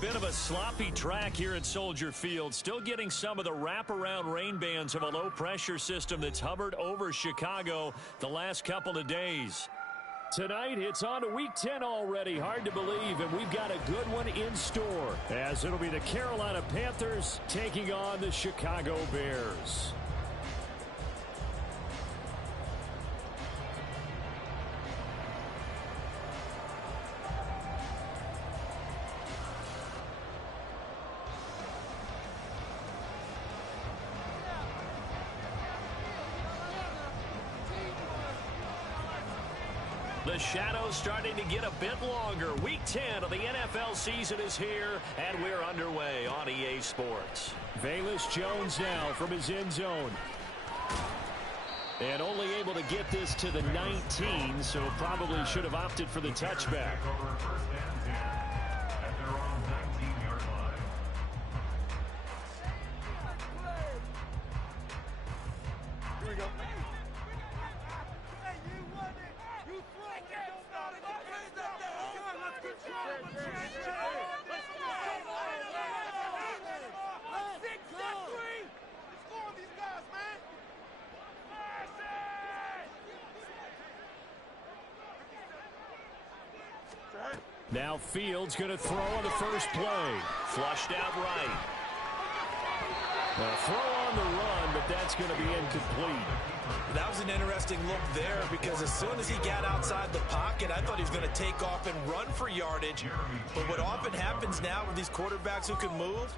Bit of a sloppy track here at Soldier Field. Still getting some of the wraparound rain bands of a low-pressure system that's hovered over Chicago the last couple of days. Tonight, it's on to Week 10 already. Hard to believe, and we've got a good one in store, as it'll be the Carolina Panthers taking on the Chicago Bears. The shadow's starting to get a bit longer. Week 10 of the NFL season is here, and we're underway on EA Sports. Velus Jones now from his end zone. And only able to get this to the 19, so probably should have opted for the touchback. Here we go. Now Fields going to throw on the first play. Flushed out right. A throw on the run, but that's going to be incomplete. That was an interesting look there because as soon as he got outside the pocket, I thought he was going to take off and run for yardage. But what often happens now with these quarterbacks who can move,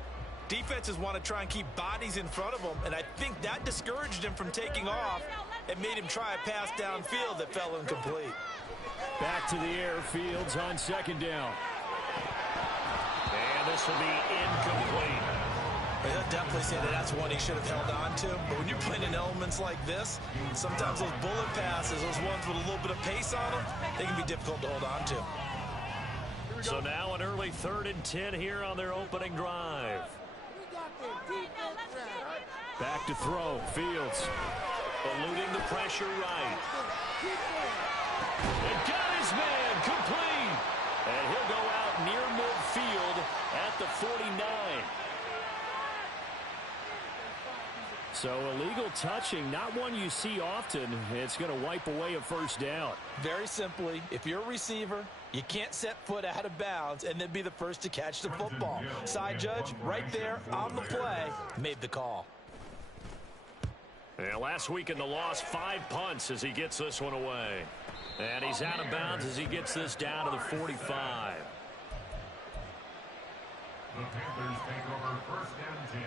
defenses want to try and keep bodies in front of them, and I think that discouraged him from taking off and made him try a pass downfield that fell incomplete. Back to the air, Fields on second down. And this will be incomplete. He'll definitely say that that's one he should have held on to. But when you're playing in elements like this, sometimes those bullet passes, those ones with a little bit of pace on them, they can be difficult to hold on to. So now an early 3rd and 10 here on their opening drive. Back to throw, Fields. Eluding the pressure right. And got his man complete. And he'll go out near midfield at the 49. So illegal touching, not one you see often. It's going to wipe away a first down. Very simply, if you're a receiver, you can't set foot out of bounds and then be the first to catch the football. Side judge, right there on the play, made the call. Yeah, last week in the loss, 5 punts as he gets this one away. And he's out of bounds as he gets this down to the 45. The Panthers take over 1st and 10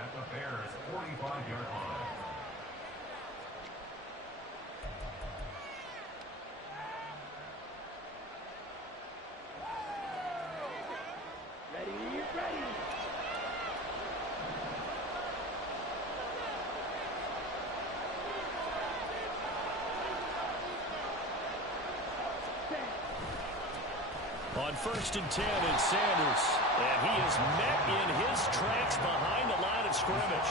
at the Bears' 45-yard line. On 1st and 10, it's Sanders. And he is met in his tracks behind the line of scrimmage.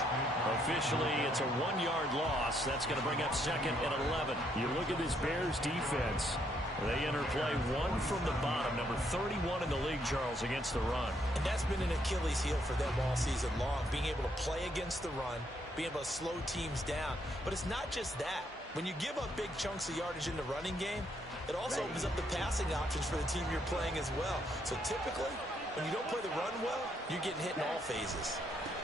Officially, it's a 1-yard loss. That's going to bring up 2nd and 11. You look at this Bears defense. They interplay one from the bottom, number 31 in the league, Charles, against the run. And that's been an Achilles heel for them all season long, being able to play against the run, being able to slow teams down. But it's not just that. When you give up big chunks of yardage in the running game, it also opens up the passing options for the team you're playing as well. So typically, when you don't play the run well, you're getting hit in all phases.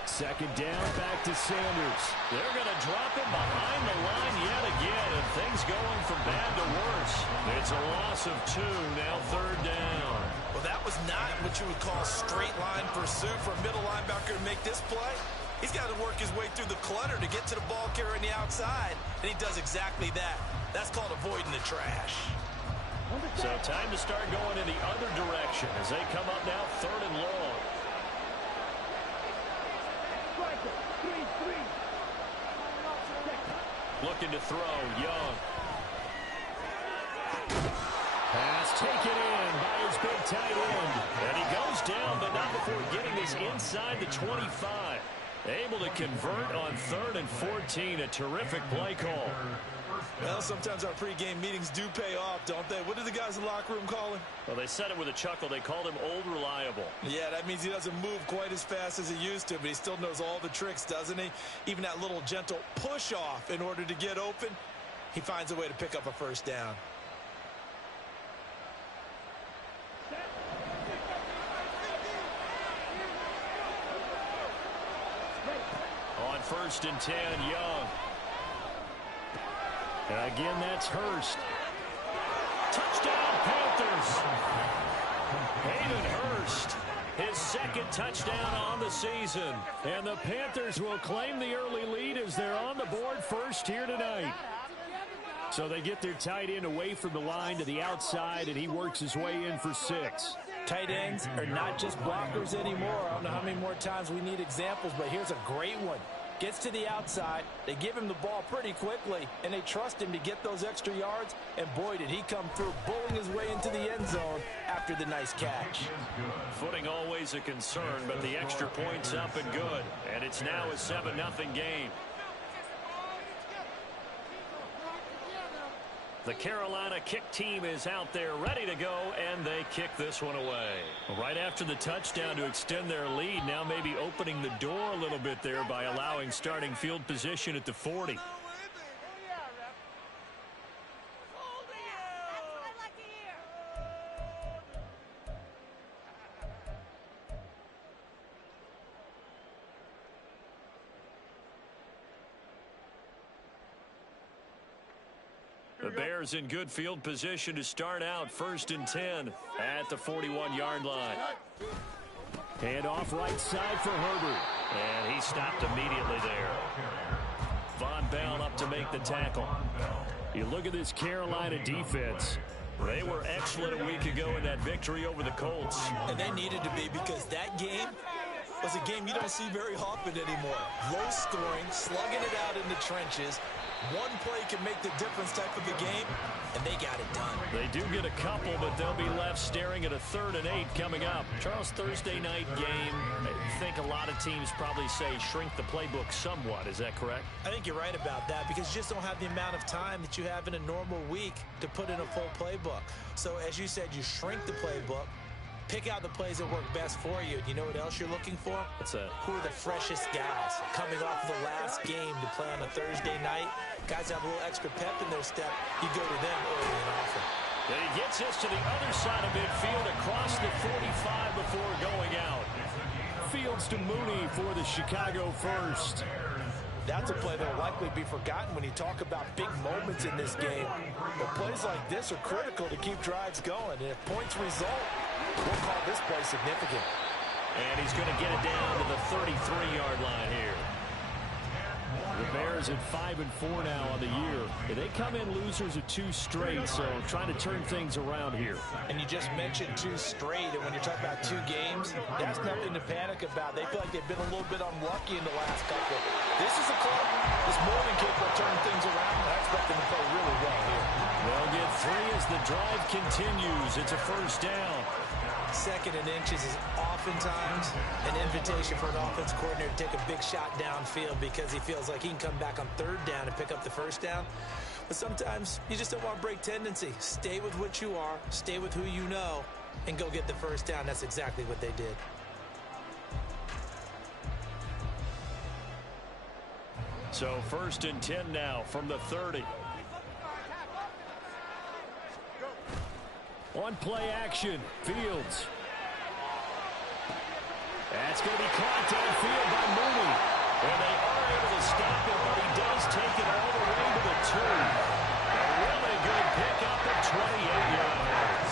2nd down, back to Sanders. They're going to drop him behind the line yet again, and things going from bad to worse. It's a loss of 2, now 3rd down. Well, that was not what you would call straight line pursuit for a middle linebacker to make this play. He's got to work his way through the clutter to get to the ball carrier on the outside, and he does exactly that. That's called avoiding the trash. So time to start going in the other direction as they come up now 3rd and long. Looking to throw, Young. Pass taken in by his big tight end. And he goes down, but not before getting this inside the 25. Able to convert on 3rd and 14. A terrific play call. Well, sometimes our pregame meetings do pay off, don't they? What do the guys in the locker room call him? Well, they said it with a chuckle. They called him Old Reliable. Yeah, that means he doesn't move quite as fast as he used to, but he still knows all the tricks, doesn't he? Even that little gentle push-off in order to get open, he finds a way to pick up a first down. On 1st and 10, Young. And again, that's Hurst. Touchdown, Panthers. Hayden Hurst, his 2nd touchdown on the season. And the Panthers will claim the early lead as they're on the board first here tonight. So they get their tight end away from the line to the outside, and he works his way in for 6. Tight ends are not just blockers anymore. I don't know how many more times we need examples, but here's a great one. Gets to the outside, they give him the ball pretty quickly, and they trust him to get those extra yards, and boy, did he come through, bowling his way into the end zone after the nice catch. Footing always a concern, but the extra point's up and good, and it's now a 7-0 game. The Carolina kick team is out there ready to go, and they kick this one away. Right after the touchdown to extend their lead, now maybe opening the door a little bit there by allowing starting field position at the 40. The Bears in good field position to start out 1st and 10 at the 41-yard line. Hand off right side for Herbert. And he stopped immediately there. Von Bell up to make the tackle. You look at this Carolina defense. They were excellent a week ago in that victory over the Colts. And they needed to be, because that game was a game you don't see very often anymore. Low scoring, slugging it out in the trenches. One play can make the difference type of a game, and they got it done. They do get a couple, but they'll be left staring at a 3rd and 8 coming up. Charles, Thursday night game, I think a lot of teams probably say shrink the playbook somewhat. Is that correct? I think you're right about that, because you just don't have the amount of time that you have in a normal week to put in a full playbook. So, as you said, you shrink the playbook. Pick out the plays that work best for you. You know what else you're looking for? What's that? Who are the freshest guys coming off of the last game to play on a Thursday night? Guys have a little extra pep in their step. You go to them early and often. And he gets this to the other side of midfield across the 45 before going out. Fields to Mooney for the Chicago first. That's a play that will likely be forgotten when you talk about big moments in this game. But plays like this are critical to keep drives going. And if points result, we'll call this play significant. And he's going to get it down to the 33-yard line here. The Bears at 5-4 now on the year. They come in losers of 2 straight, so trying to turn things around here. And you just mentioned 2 straight, and when you're talking about 2 games, that's nothing to panic about. They feel like they've been a little bit unlucky in the last couple. This is a club that's more than capable of turning things around, and I expect them to play really well here. They'll get 3 as the drive continues. It's a first down. 2nd and inches is oftentimes an invitation for an offense coordinator to take a big shot downfield because he feels like he can come back on 3rd down and pick up the first down. But sometimes you just don't want to break tendency. Stay with what you are, stay with who you know, and go get the first down. That's exactly what they did. So 1st and 10 now from the 30. On play action, Fields. That's going to be caught downfield by Mooney. And they are able to stop it, but he does take it all the way to the 2. A really good pickup at 28 yards.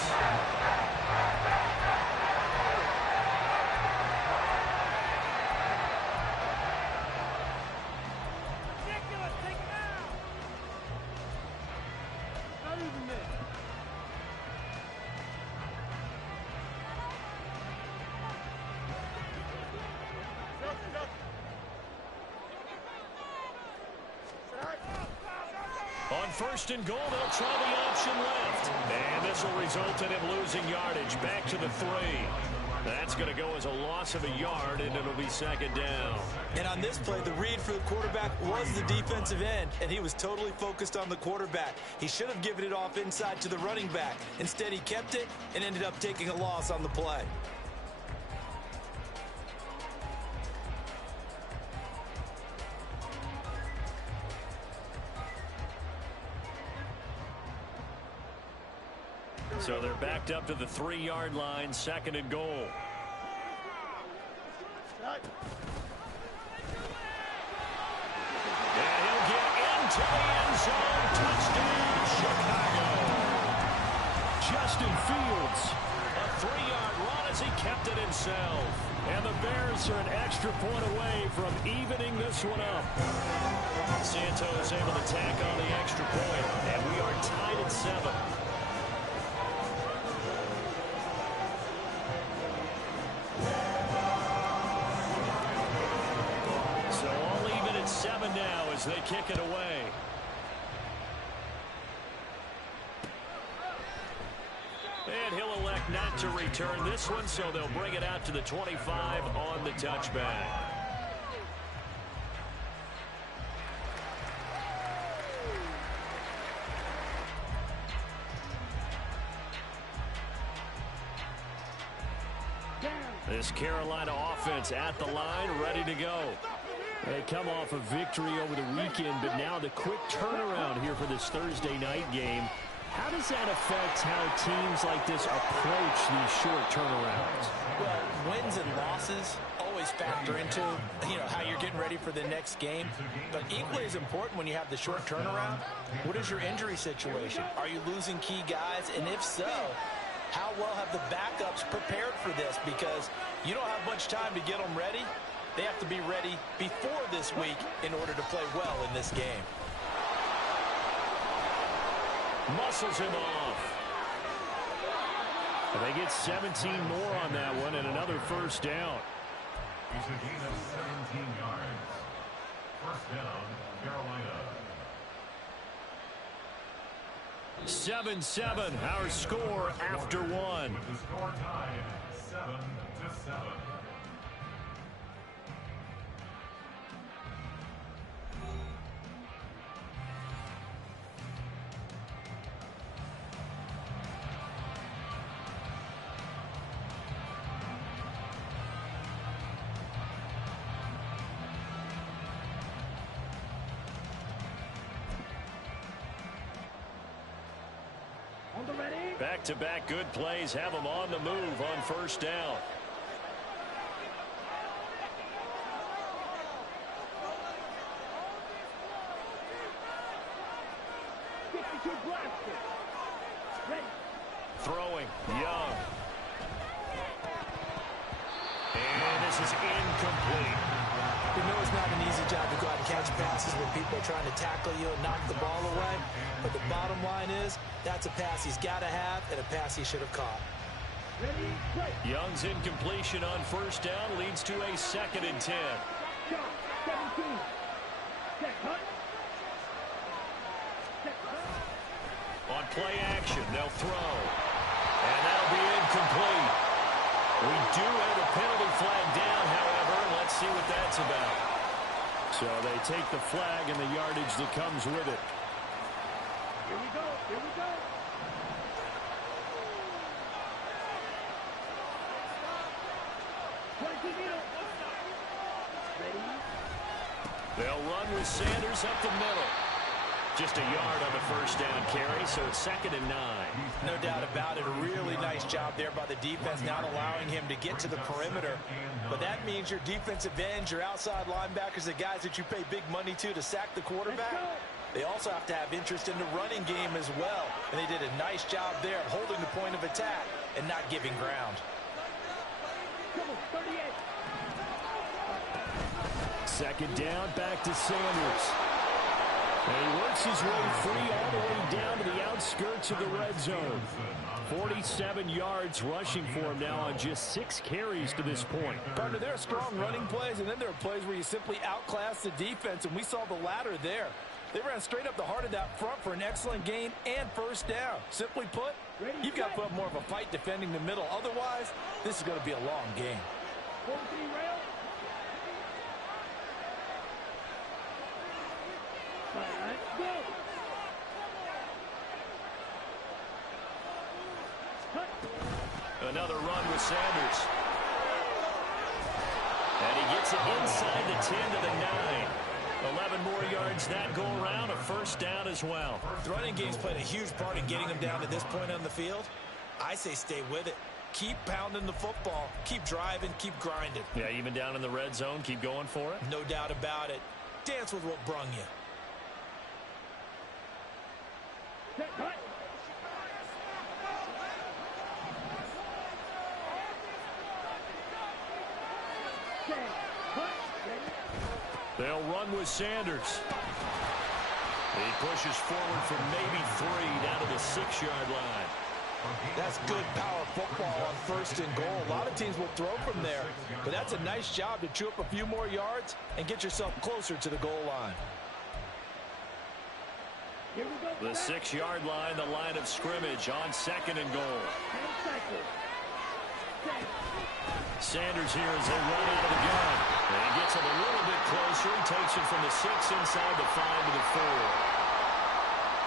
Ridiculous, take it out. Not even this. On 1st and goal, they'll try the option left. And this will result in him losing yardage back to the 3. That's going to go as a loss of a yard, and it'll be second down. And on this play, the read for the quarterback was the defensive end, and he was totally focused on the quarterback. He should have given it off inside to the running back. Instead, he kept it and ended up taking a loss on the play. So they're backed up to the 3-yard line, second and goal. And he'll get into the end zone. Touchdown, Chicago. Justin Fields, a 3-yard run as he kept it himself. And the Bears are an extra point away from evening this one up. Santos able to tack on the extra point, and we are tied at 7. Now as they kick it away. And he'll elect not to return this one, so they'll bring it out to the 25 on the touchback. This Carolina offense at the line, ready to go. They come off a victory over the weekend, but now the quick turnaround here for this Thursday night game. How does that affect how teams like this approach these short turnarounds? Well, wins and losses always factor into, how you're getting ready for the next game. But equally as important when you have the short turnaround, what is your injury situation? Are you losing key guys? And if so, how well have the backups prepared for this? Because you don't have much time to get them ready. They have to be ready before this week in order to play well in this game. Muscles him off. They get 17 more on that one and another first down. He's a gain of 17 yards. First down, Carolina. 7-7, our score after one. With the score tied 7-7. Back-to-back good plays have them on the move on first down. Throwing, Young. And this is incomplete. We know it's not an easy job to go out and catch passes when people are trying to tackle you and knock the ball away. But the bottom line is, that's a pass he's got to have and a pass he should have caught. Young's incompletion on first down leads to a 2nd and 10. On play action, they'll throw. And that'll be incomplete. We do have a penalty flag down, however. Let's see what that's about. So they take the flag and the yardage that comes with it. Here we go. Here we go. They'll run with Sanders up the middle. Just a yard on the first down carry, so it's 2nd and 9. No doubt about it. A really nice job there by the defense, not allowing him to get to the perimeter. But that means your defensive ends, your outside linebackers, the guys that you pay big money to sack the quarterback, they also have to have interest in the running game as well. And they did a nice job there of holding the point of attack and not giving ground. 2nd down, back to Sanders. And he works his way free all the way down to the outskirts of the red zone. 47 yards rushing for him now on just 6 carries to this point. Partner, there are strong running plays, and then there are plays where you simply outclass the defense, and we saw the latter there. They ran straight up the heart of that front for an excellent gain and first down. Simply put, you've got to put up more of a fight defending the middle. Otherwise, this is going to be a long game. 43 rail. Let's go. Another run with Sanders. And he gets it inside the 10 to the 9. 11 more yards that go around, a first down as well. The running game's played a huge part in getting him down to this point on the field. I say stay with it. Keep pounding the football. Keep driving. Keep grinding. Yeah, even down in the red zone, keep going for it. No doubt about it. Dance with what brung you. Cut. They'll run with Sanders. He pushes forward for maybe 3 down to the 6-yard line. That's good power football on first and goal. A lot of teams will throw from there, but that's a nice job to chew up a few more yards and get yourself closer to the goal line. The 6-yard line, the line of scrimmage on 2nd and goal. Sanders here as they run out of the gun. And he gets it a little bit closer. He takes it from the 6 inside the 5 to the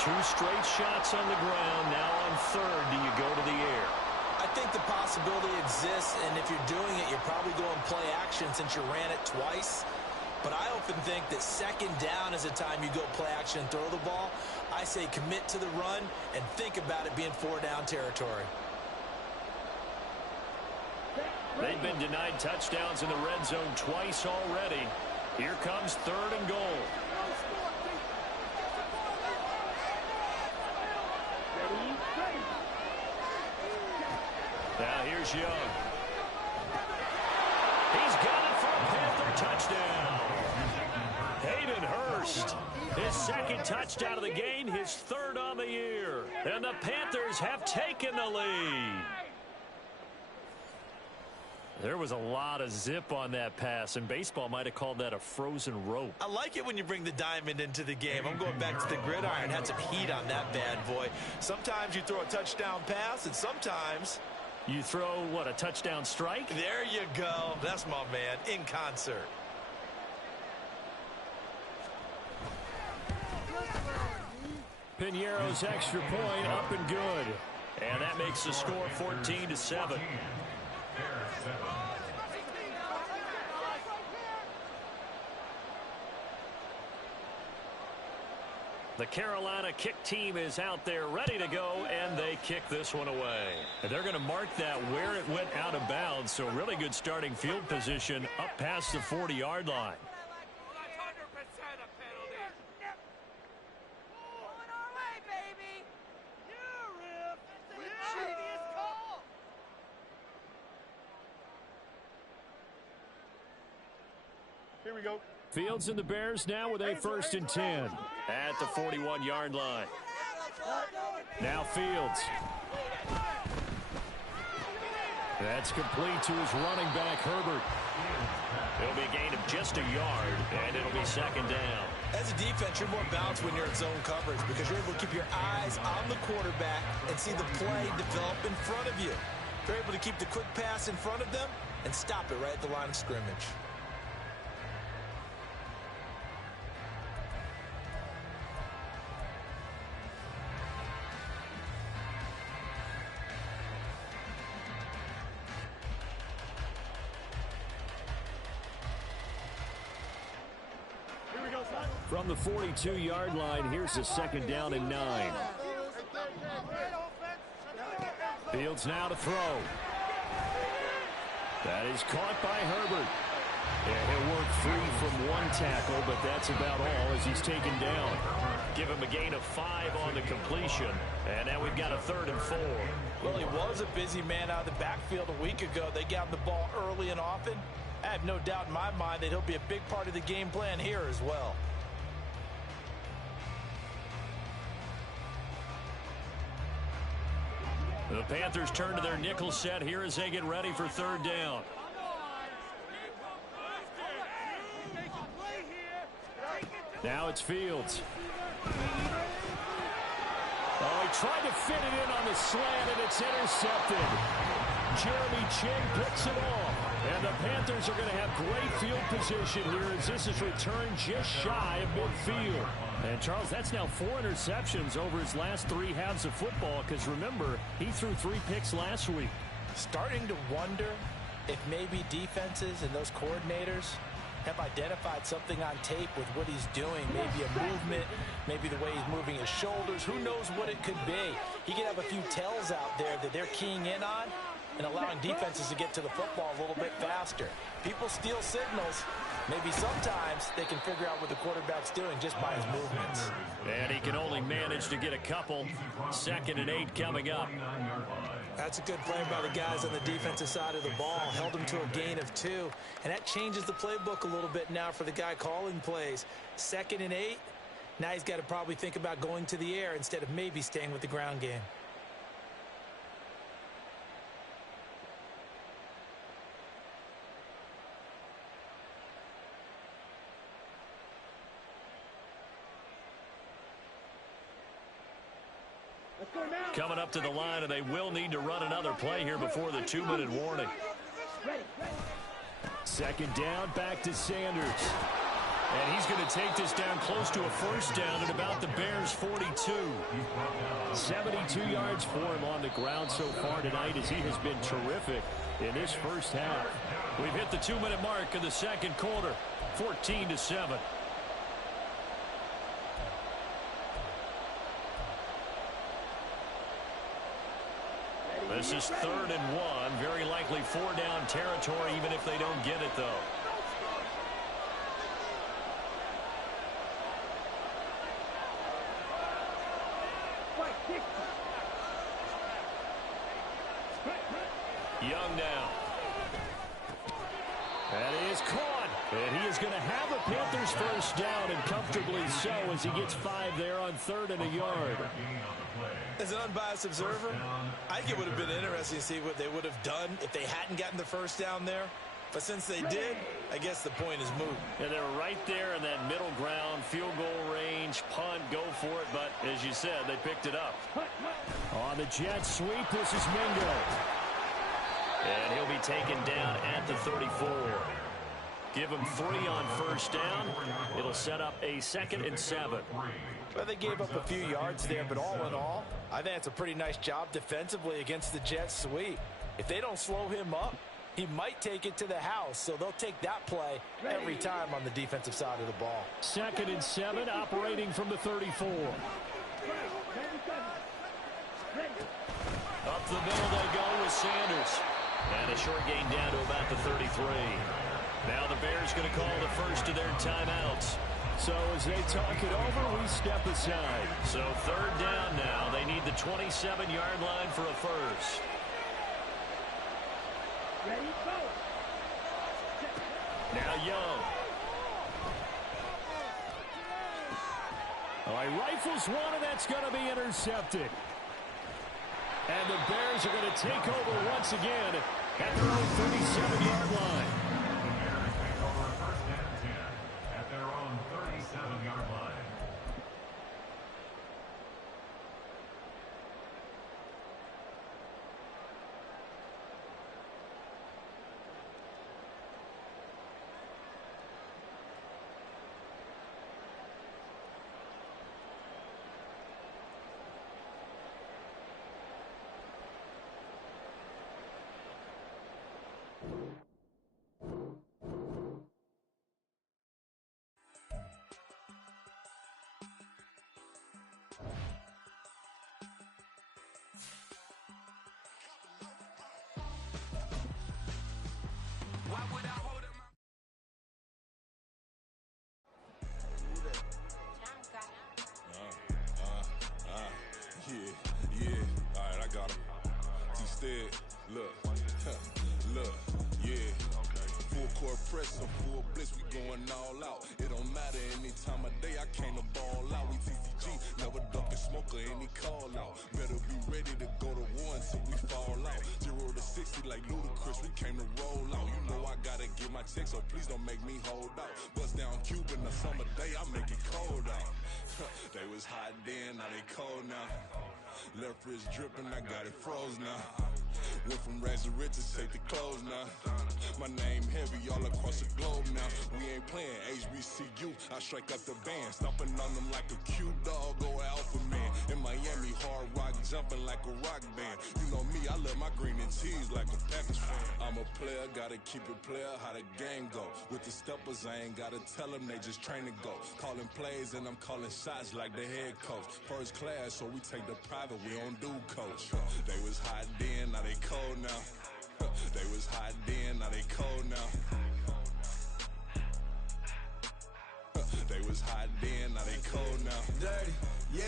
4. 2 straight shots on the ground. Now on 3rd, do you go to the air? I think the possibility exists, and if you're doing it, you're probably going play action since you ran it twice. But I often think that 2nd down is a time you go play action and throw the ball. I say commit to the run and think about it being 4-down territory. They've been denied touchdowns in the red zone twice already. Here comes 3rd and goal. Now here's Young. He's got it for a Panther touchdown. Hayden Hurst, his 2nd touchdown of the game, his 3rd on the year. And the Panthers have taken the lead. There was a lot of zip on that pass, and baseball might have called that a frozen rope. I like it when you bring the diamond into the game. I'm going back to the gridiron. Had some heat on that bad boy. Sometimes you throw a touchdown pass, and sometimes you throw, what, a touchdown strike? There you go. That's my man, in concert. Piñeiro's extra point up and good. And that makes the score 14-7. The Carolina kick team is out there ready to go, and they kick this one away. And they're going to mark that where it went out of bounds, so really good starting field position up past the 40-yard line. Here we go. Fields and the Bears now with a 1st and 10 at the 41-yard line. Now Fields. That's complete to his running back, Herbert. It'll be a gain of just a yard, and it'll be 2nd down. As a defense, you're more balanced when you're in zone coverage because you're able to keep your eyes on the quarterback and see the play develop in front of you. You're able to keep the quick pass in front of them and stop it right at the line of scrimmage. From the 42-yard line, here's a 2nd down and 9. Fields now to throw. That is caught by Herbert. Yeah, he'll work free from 1 tackle, but that's about all as he's taken down. Give him a gain of 5 on the completion, and now we've got a 3rd and 4. Well, he was a busy man out of the backfield a week ago. They got him the ball early and often. I have no doubt in my mind that he'll be a big part of the game plan here as well. The Panthers turn to their nickel set here as they get ready for 3rd down. Now it's Fields. Oh, he tried to fit it in on the slant, and it's intercepted. Jeremy Ching picks it off. And the Panthers are going to have great field position here as this is returned just shy of midfield. And, Charles, that's now 4 interceptions over his last 3 halves of football because, remember, he threw 3 picks last week. Starting to wonder if maybe defenses and those coordinators have identified something on tape with what he's doing. Maybe a movement, maybe the way he's moving his shoulders. Who knows what it could be? He could have a few tells out there that they're keying in on and allowing defenses to get to the football a little bit faster. People steal signals. Maybe sometimes they can figure out what the quarterback's doing just by his movements. And he can only manage to get a couple. 2nd and 8 coming up. That's a good play by the guys on the defensive side of the ball. Held him to a gain of 2. And that changes the playbook a little bit now for the guy calling plays. 2nd and 8. Now he's got to probably think about going to the air instead of maybe staying with the ground game. Coming up to the line, and they will need to run another play here before the 2-minute warning. 2nd down, back to Sanders. And he's going to take this down close to a 1st down at about the Bears' 42. 72 yards for him on the ground so far tonight as he has been terrific in this first half. We've hit the 2-minute mark in the 2nd quarter, 14-7. This is 3rd and 1. Very likely 4-down territory, even if they don't get it, though. Young now. That is caught. And he is going to have a Panthers 1st down, and comfortably so as he gets 5 there on 3rd and a yard. As an unbiased observer, I think it would have been interesting to see what they would have done if they hadn't gotten the 1st down there. But since they did, I guess the point is moot. And they're right there in that middle ground, field goal range, punt, go for it. But as you said, they picked it up. On the jet sweep, this is Mingo. And he'll be taken down at the 34. Give him 3 on 1st down. It'll set up a 2nd and 7. Well, they gave up a few yards there, but all in all, I think it's a pretty nice job defensively against the jet sweep. If they don't slow him up, he might take it to the house, so they'll take that play every time on the defensive side of the ball. 2nd and 7, operating from the 34. Up the middle they go with Sanders. And a short gain down to about the 33. Now the Bears going to call the first of their timeouts. So as they talk it over, we step aside. So 3rd down now. They need the 27-yard line for a 1st. Ready, go. Now Young. All right, rifles one, and that's going to be intercepted. And the Bears are going to take over once again at their own 37-yard line. At their own 37-yard line. Press or full blitz, we going all out. It don't matter any time of day, I came to ball out. We TCG, never duck a smoker, any call out. Better be ready to go to war until we fall out. 0 to 60 like Ludacris, we came to roll out. You know I gotta get my my check, so please don't make me hold out. Bust down Cuban a summer day, I make it cold out. They was hot then, now they cold now. Left wrist dripping, I got it froze now. Went from rags to riches, take the clothes now. My name heavy all across the globe now. We ain't playing HBCU, I strike up the band. Stomping on them like a cute dog or alpha man. In Miami, hard rock jumping like a rock band. You know me, I love my green and cheese like a Panthers fan. I'm a player, gotta keep it player, how the game go. With the steppers, I ain't gotta tell them, they just train to go. Calling plays and I'm calling shots like the head coach. First class, so we take the private, we don't do coach. They was hot then, now they cold now. They was hot then, now they cold now. They was hot then, now they cold now. Dirty, yeah,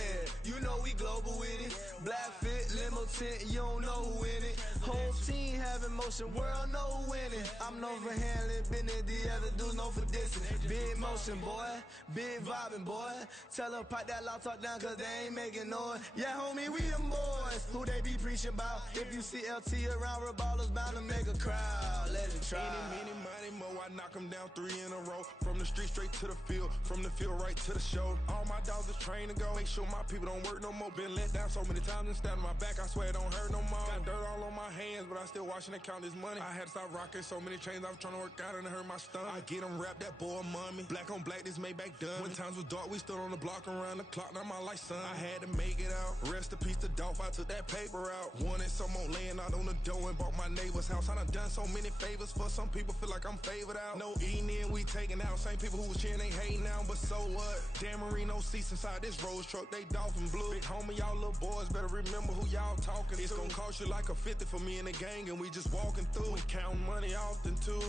you know we global with it. Black fit, limo tint, you don't know who in it. Whole team having motion, world know who winning. I'm known for handling business, the other dudes known for dissing. Big motion, boy, big vibing, boy. Tell them pipe that loud talk down, cause they ain't making noise. Yeah, homie, we them boys, who they be preaching about. If you see LT around, Reballo's bound to make a crowd. Let it try. Eeny, meeny, miny, mo, I knock them down 3 in a row. From the street straight to the field, from the field right to the show. All my dogs is trained to go. Make sure my people don't work no more. Been let down so many times and stand on my back, I swear it don't hurt no more. Got dirt all on my hands, but I still watching and count this money. I had to stop rocking so many chains, I was trying to work out and it hurt my stomach. I get them wrapped, that boy mommy. Black on black, this Maybach done. When times was dark, we stood on the block around the clock, now my life son. I had to make it out. Rest in peace to Dolph, I took that paper out. Wanted some more laying out on the dough and bought my neighbor's house. I done done so many favors for some people, feel like I'm favored out. No eating in, we taking out. Same people who was cheering, they hating now, but so what? Dan Marino seats inside this Rolls truck, they dolphin blue. Big homie, y'all little boys better remember who y'all talking to. It's gonna cost you like a 50 for me and the gang, and we just walking through. We counting money often too.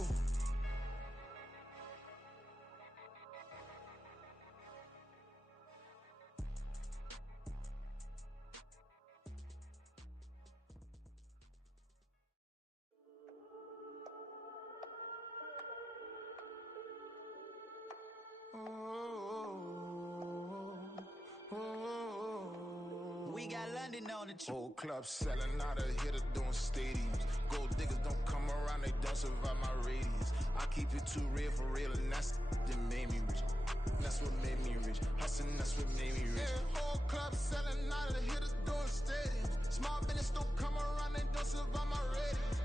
We got London on the trip. Whole club selling out of hitter doing stadiums. Gold diggers don't come around, they don't survive my radius. I keep it too real for real, and that's that made me rich. That's what made me rich. Hustling, that's what made me rich. Yeah, whole club selling out of hitters doing stadiums. Small business don't come around, they don't survive my radius.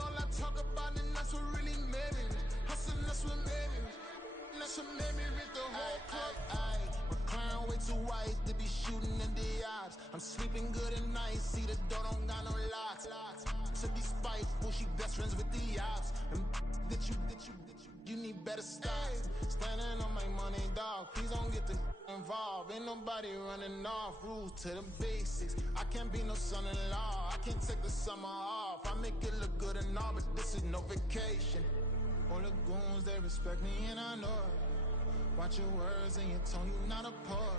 All I talk about, and that's what really made me rich. Hustling, that's what made me rich. That's what made me rich, the whole club. My client way too white to be shooting in the odds. I'm sleeping good at night, see the door don't got no locks. To be spiteful, she best friends with the ops. And you need better stop. Standing on my money, dog, please don't get involved. Ain't nobody running off, rules to the basics. I can't be no son-in-law, I can't take the summer off. I make it look good and all, but this is no vacation. All the goons, they respect me and I know it. Watch your words and your tone, you not a poet.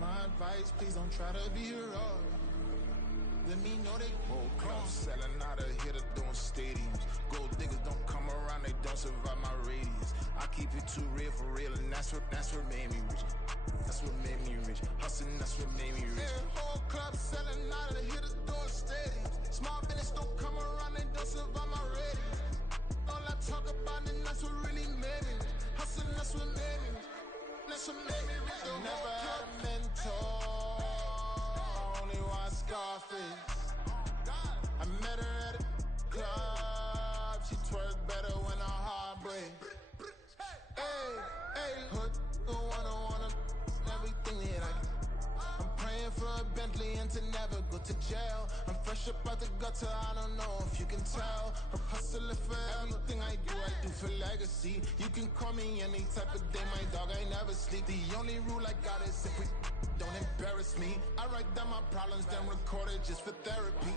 My advice, please don't try to be heroic. Let me know they Whole club selling out of hitter doing stadiums. Gold diggers don't come around, they don't survive my radius. I keep it too real for real, and that's what made me rich. That's what made me rich. Hustling, that's what made me rich. Yeah, whole club selling out of the hitters doing stadiums. Small business don't come around, they don't survive my radius. All I talk about, and that's what really made me rich. Hustling, that's what made me rich. That's what made me rich. I never had a mentor, only one Scarface. I met her at a club, she twerk better when her heart breaks. Hey, hood, wanna everything that I can. I'm praying for a Bentley and to never go to jail. I'm fresh up out the gutter, I don't know if you can tell. I'm hustling for everything I do for legacy. You can call me any type of day, my dog, I never sleep. The only rule I got is if we don't embarrass me. I write down my problems, then record it just for therapy.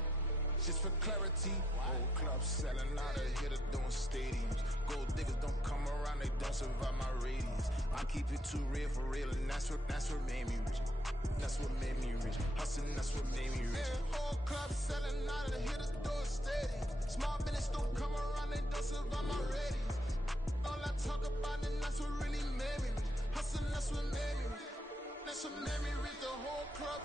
Just for clarity. Whole club selling out of hitter doing stadiums. Gold diggers don't come around, they don't survive my radius. I keep it too real for real, and that's what made me rich. That's what made me rich. Hustling, that's what made me rich. Yeah, whole club selling out of the hitters doing stadiums. Small business don't come around, they don't survive my radius. All I talk about, and that's what really made me rich. Hustling, that's what made me rich. That's what made me rich, the whole club.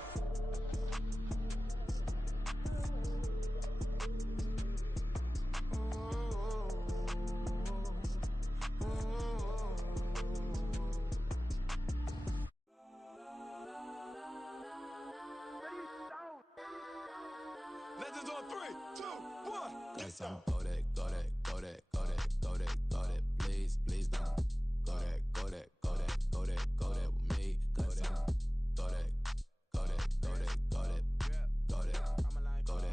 Legends on 3, 2, 1. Got some Kodak, Kodak, Kodak, Kodak, Kodak, Kodak. Please, please don't. Kodak, Kodak, Kodak, Kodak, Kodak with me. Got some Kodak, Kodak, Kodak, Kodak, Kodak, Kodak,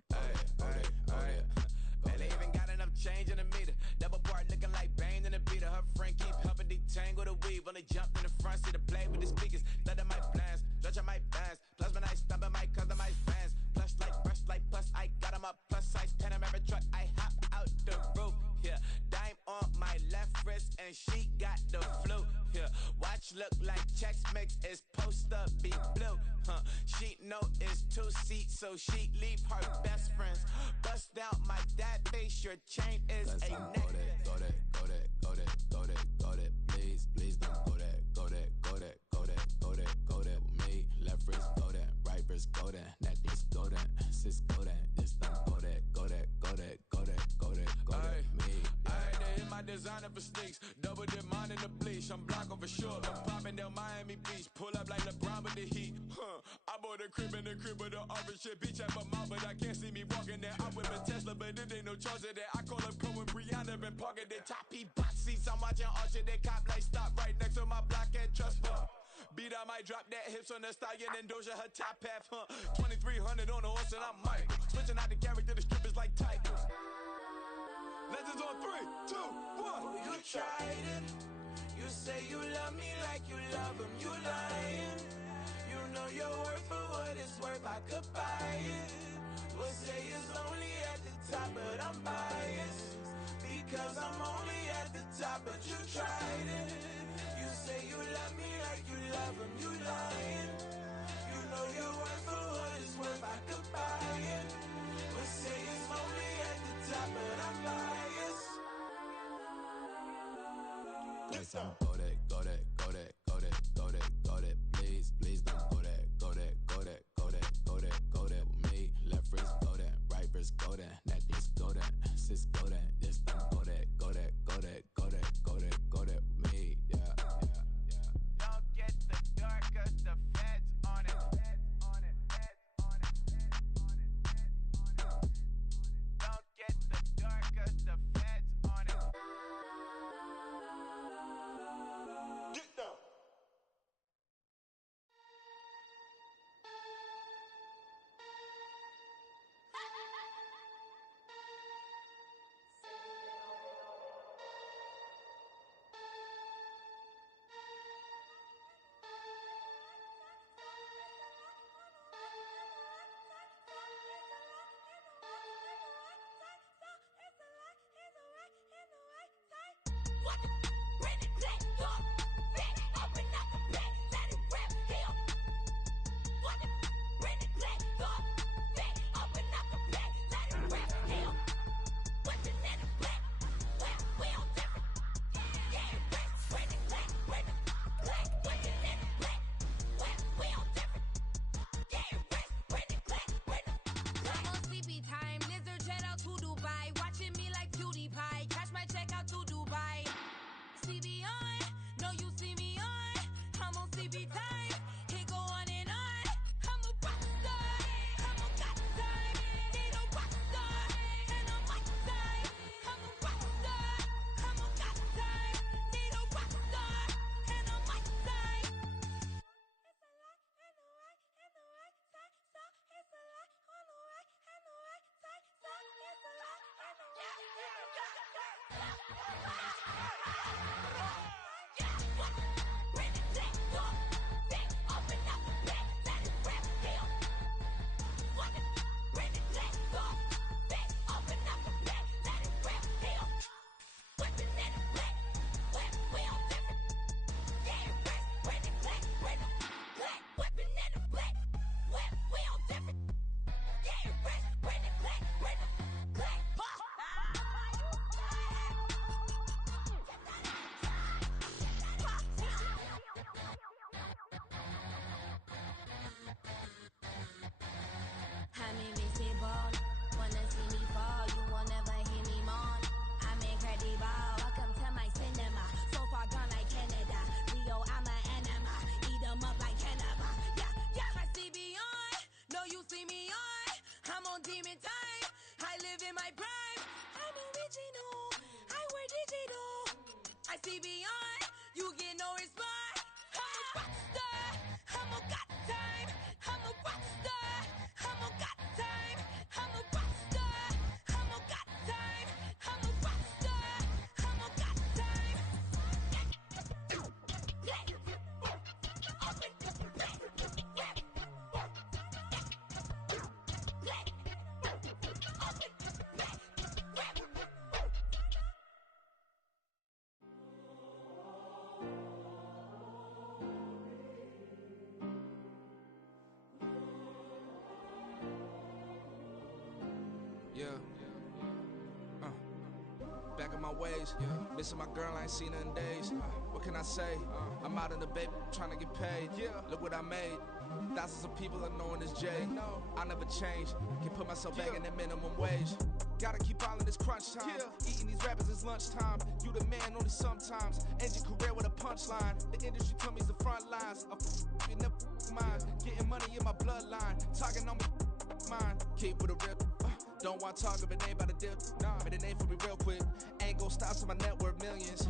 Kodak, Kodak. Man, they even got enough change in the meter. Double part looking like Bane in the beater. Her friend keep helping detangle the weave. Only jumped in the front seat to play with the speakers. Thunder my plans, stretching my bands. Plus when I stumble my customize fans. Plush like brush like plus I got 'em up. Plus size Panamera truck. I hop out the roof. Yeah, dime on my left wrist and she got the flu. Yeah, watch look like checks mix is post up be blue. She know it's 2 seats, so she leave her best friends. Bust out my dad base. Your chain is Got a some necklace. Kodak, Kodak, Kodak, Kodak, Kodak, Kodak. Please, please don't. Kodak, Kodak, Kodak, Kodak, Kodak, Kodak with me. Left wrist Kodak, right wrist Kodak, necklace Kodak, sis Kodak. This time Kodak, Kodak, Kodak, Kodak, Kodak, Kodak, me. I had to hit my designer for sneaks. Double dip mine in the bleach. I'm block over short. I'm popping down Miami Beach. Pull up like LeBron with the heat. I bought a crib in the crib with the orange shit. Beach at my mouth, but I can't see me walking there. I whip a Tesla, but it ain't no charge of that. I call up Cohen, Brianna, been parking the top P box seats. I'm watching Archer, they cop like stop right next to my block at Trust Fund. Beat, I might drop that hips on the stallion and Doja her top half, 2300 on the horse and I'm Mike. Switching out the character, the strippers like Tigers. Legends on 3, 2, 1. You tried it. You say you love me like you love him. You lying. You know your worth for what it's worth. I could buy it. We'll say it's lonely at the top, but I'm biased. Because I'm only at the top, but you tried it. You say you love me like you love him. You lying. You know your worth for what it's worth. I could buy it. We'll say it's lonely at the top, but I'm biased. Got some Kodak, Kodak, Kodak, Kodak, Kodak, Kodak. Please, please don't. Kodak, Kodak, Kodak, Kodak, Kodak, Kodak with me. Left wrist Kodak, right wrist Kodak, necklace Kodak, sis Kodak. This time Kodak, Kodak, Kodak, Kodak, Kodak, Kodak with me. Yeah, yeah, yeah. Don't get the dark, cause the feds on it. Don't get the dark, cause the feds on it. Get down. my prime. I'm original, I wear digital. I see beyond, you get no response. I'm a rock star, I'm a got time. I'm a rock star, I'm a got time. I'm a rock star, I'm a got time. I'm a rock star, I'm a got time. Yeah. Back in my ways. Missing my girl, I ain't seen her in days. What can I say? I'm out in the baby trying to get paid. Look what I made. Thousands of people are knowing this Jay. I never change. Can put myself back in that minimum wage. Gotta keep all in this crunch time. Eating these rappers is lunchtime. You the man only sometimes. End your career with a punchline. The industry told me it's the front lines. You never mind. Getting money in my bloodline. Talking on me mine. Keep with a real. Don't want to talk if it ain't about a deal. Made a name for me real quick. Ain't gon' stop till my net worth millions.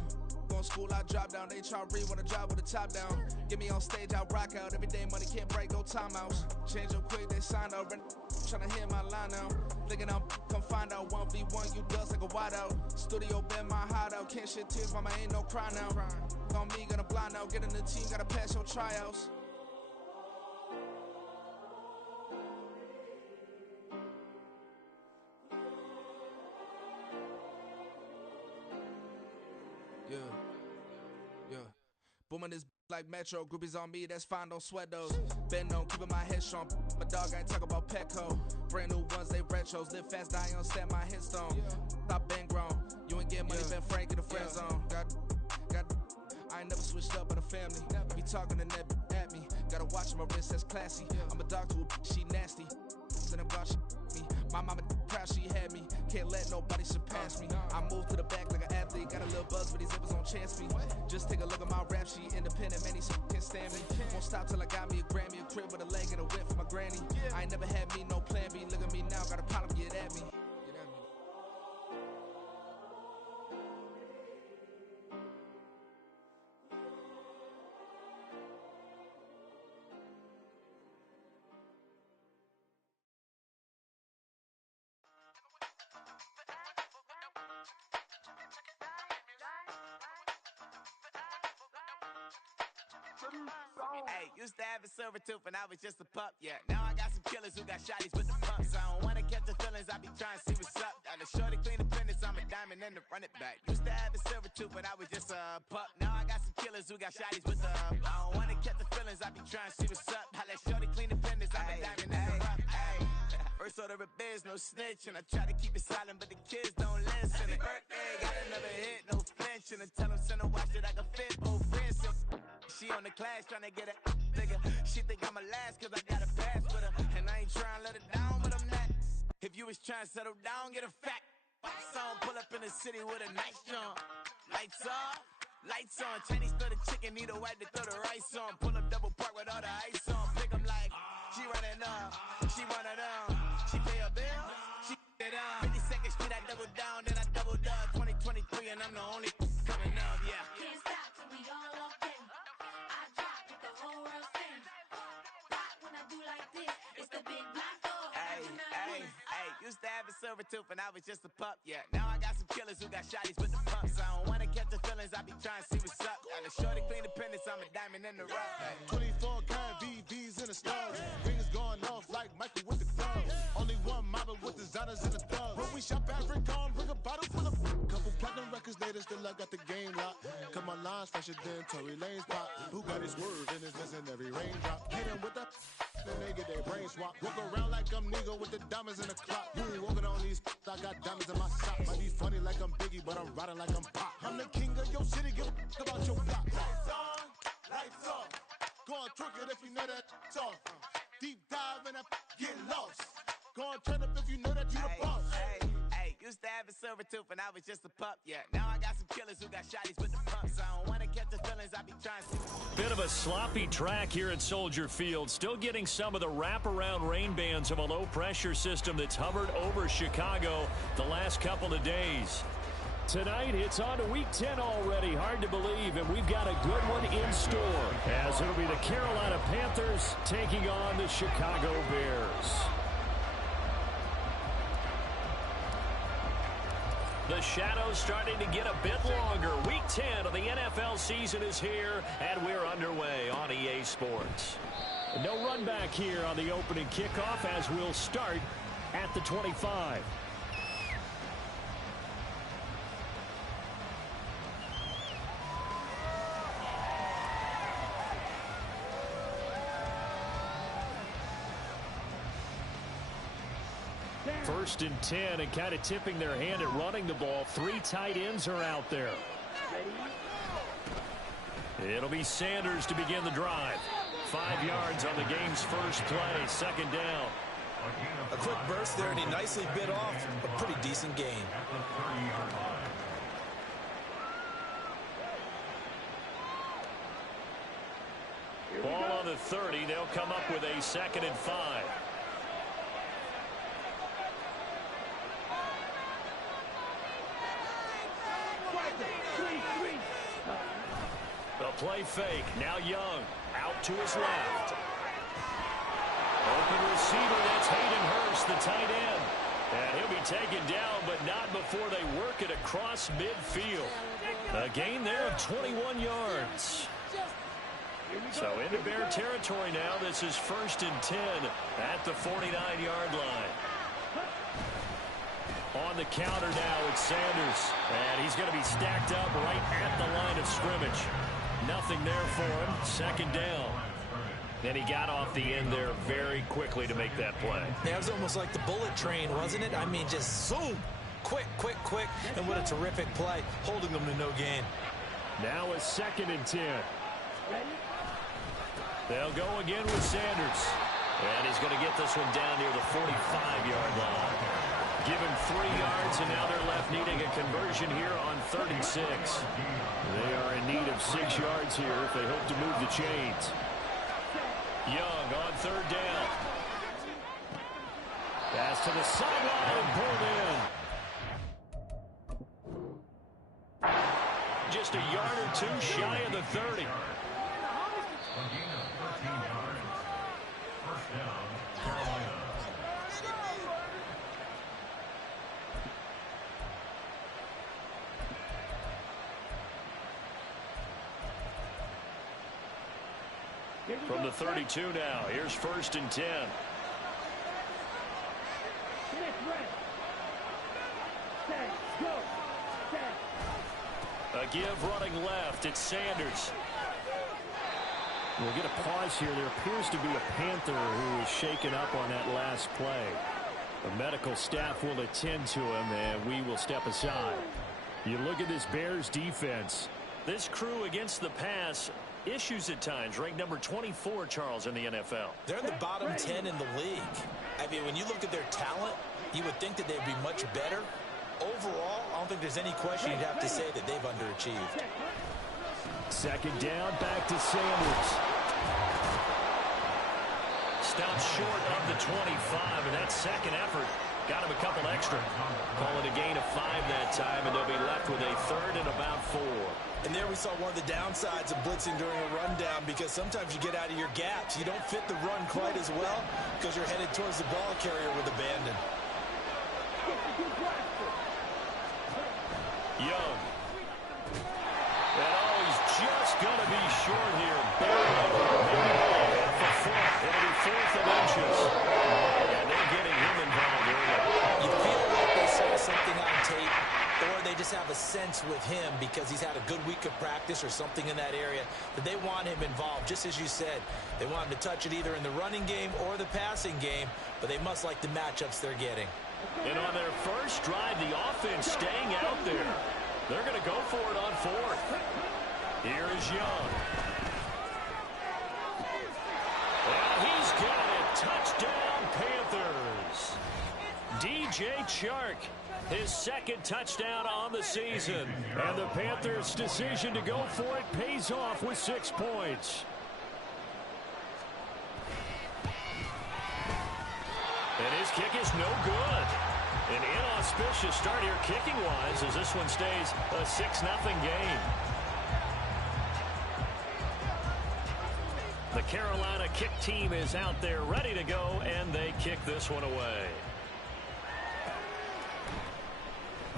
Going school, I drop down. They try to read when I drive with the top down. Get me on stage, I rock out. Every day money can't break, no timeouts. Change up quick, they sign up. Tryna hear my line now. Thinking I'm come find out 1v1, you dust like a wideout. Studio been my hideout. Can't shed tears, mama ain't no cry now. On me, gonna blind out. Get in the team, gotta pass your tryouts. Yeah. Booming this like Metro. Groupies on me, that's fine, don't sweat those. Been on, keeping my head strong. My dog, I ain't talking about Petco. Brand new ones, they retros. Live fast, die on, stand my headstone. Stop been grown. You ain't get money, been frank in the friend zone. I ain't never switched up on the family. Be talking to that at me. Gotta watch my wrist, that's classy. I'm a dog to a she nasty. Then I'm God, she me. My mama proud she had me. Can't let nobody surpass me. I move to the back like an athlete. Got a little buzz, but these zippers don't chance me. Just take a look at my rap sheet. Independent, man, these can't stand me. Won't stop till I got me a Grammy, a crib with a leg and a whip for my granny. I ain't never had me no plan B. Look at me now, got a problem, get at me. Hey, used to have a silver tooth when I was just a pup, yeah. Now I got some killers who got shotties with the pumps. I don't wanna catch the feelings, I be trying to see what's up. Got a shorty clean the fitness, I'm a diamond and to run it back. Used to have a silver tooth when I was just a pup. Now I got some killers who got shotties with the I don't wanna catch the feelings, I be trying to see what's up. I let shorty clean the fitness, I'm a diamond and to run it back. First order of biz, no snitch, and I try to keep it silent, but the kids don't listen. And birthday, got another hit, no flinching. And tell them send a watch that I can fit both wrists. She on the class trying to get a nigga. She think I'm a last cause I got a pass with her. And I ain't trying to let her down, but I'm not. If you was trying to settle down, get a fat song. Pull up in the city with a nice jump. Lights off, lights on. Chinese throw the chicken, need a wipe to throw the rice on. Pull up double park with all the ice on. Pick 'em like, she running up, she one of them. She pay her bill, she it up. 52nd Street, I double down, then I doubled up. 2023 and I'm the only coming up, yeah. Can't stop till we all locked in. I drop with the whole world sing. Rock when I do like this, it's the big black dog. Used to have a silver tooth when I was just a pup, yeah. Now I got some killers who got shotties with the pumps. I don't wanna catch the feelings, I be trying to see what's up. Got a shorty clean the pendants, I'm a diamond in the rough. 24 karat VVs in the stars. Rings going off like Michael with the gloves. Only one mobbing with designers in the thugs. When we shop African, bring a bottle full of couple platinum records later, still I got the game locked. Cause my lines fresher than Tory Lane's pop. Who got his swerve and his missing every raindrop. Hit him with the then they get their brain swap. Walk around like I'm Nego with the diamonds in the clock. You ain't walking on these I got diamonds in my sock. Might be funny like I'm Biggie, but I'm riding like I'm Pop. I'm the king of your city, give a about your block. Lights on, lights off. Go on, twerk it if you know that it's off. Deep dive and get lost. Go on, turn up if you know that you the boss. Used to have a silver tooth when I was just a pup, yeah. Now I got some killers who got shotties with the pumps. I don't wanna catch the feelings, I be trying to see. Bit of a sloppy track here at Soldier Field. Still getting some of the wraparound rain bands of a low-pressure system that's hovered over Chicago the last couple of days. Tonight, it's on to Week 10 already. Hard to believe, and we've got a good one in store, as it'll be the Carolina Panthers taking on the Chicago Bears. The shadow's starting to get a bit longer. Week 10 of the NFL season is here, and we're underway on EA Sports. No run back here on the opening kickoff, as we'll start at the 25. First and 10, and kind of tipping their hand at running the ball. 3 tight ends are out there. It'll be Sanders to begin the drive. 5 yards on the game's first play. Second down. A quick burst there, and he nicely bit off a pretty decent gain. Ball on the 30. They'll come up with a 2nd and 5. The play fake. Now Young. Out to his left. Open receiver. That's Hayden Hurst, the tight end. And he'll be taken down, but not before they work it across midfield. A gain there of 21 yards. So into Bear territory now. This is 1st and 10 at the 49-yard line. On the counter now, it's Sanders. And he's going to be stacked up right at the line of scrimmage. Nothing there for him. 2nd down. And he got off the end there very quickly to make that play. Yeah, it was almost like the bullet train, wasn't it? I mean, just zoom. Quick, quick, quick. And what a terrific play, holding them to no gain. Now a 2nd and 10. They'll go again with Sanders. And he's going to get this one down near the 45-yard line. Give him 3 yards, and now they're left needing a conversion here on 36. They are in need of 6 yards here if they hope to move the chains. Young on 3rd down. Pass to the sideline and pulled in. Just a yard or 2 shy of the 30. From the 32 now, here's 1st and 10. A give running left, it's Sanders. We'll get a pause here. There appears to be a Panther who is shaken up on that last play. The medical staff will attend to him, and we will step aside. You look at this Bears defense. This crew against the pass, issues at times, ranked number 24, Charles, in the NFL. They're in the bottom 10 in the league. I mean, when you look at their talent, you would think that they'd be much better. Overall, I don't think there's any question you'd have to say that they've underachieved. 2nd down, back to Sanders. Stopped short of the 25, and that second effort got him a couple extra. Call it a gain of 5 that time, and they'll be left with a 3rd and about 4. And there we saw one of the downsides of blitzing during a rundown, because sometimes you get out of your gaps. You don't fit the run quite as well because you're headed towards the ball carrier with abandon. Young. And he's just going to be short here. Maybe half a foot. It'll be 4th and inches. And they're getting him involved early. You feel like they saw something on tape, or they just have a sense with him because he's had a good week of practice or something in that area that they want him involved. Just as you said, they want him to touch it either in the running game or the passing game, but they must like the matchups they're getting. And on their first drive, the offense staying out there. They're going to go for it on 4th. Here is Young. And he's got it. Touchdown, Panthers. DJ Chark, his second touchdown on the season. And the Panthers' decision to go for it pays off with 6 points. And his kick is no good. An inauspicious start here kicking-wise as this one stays a 6-0 game. The Carolina kick team is out there ready to go, and they kick this one away.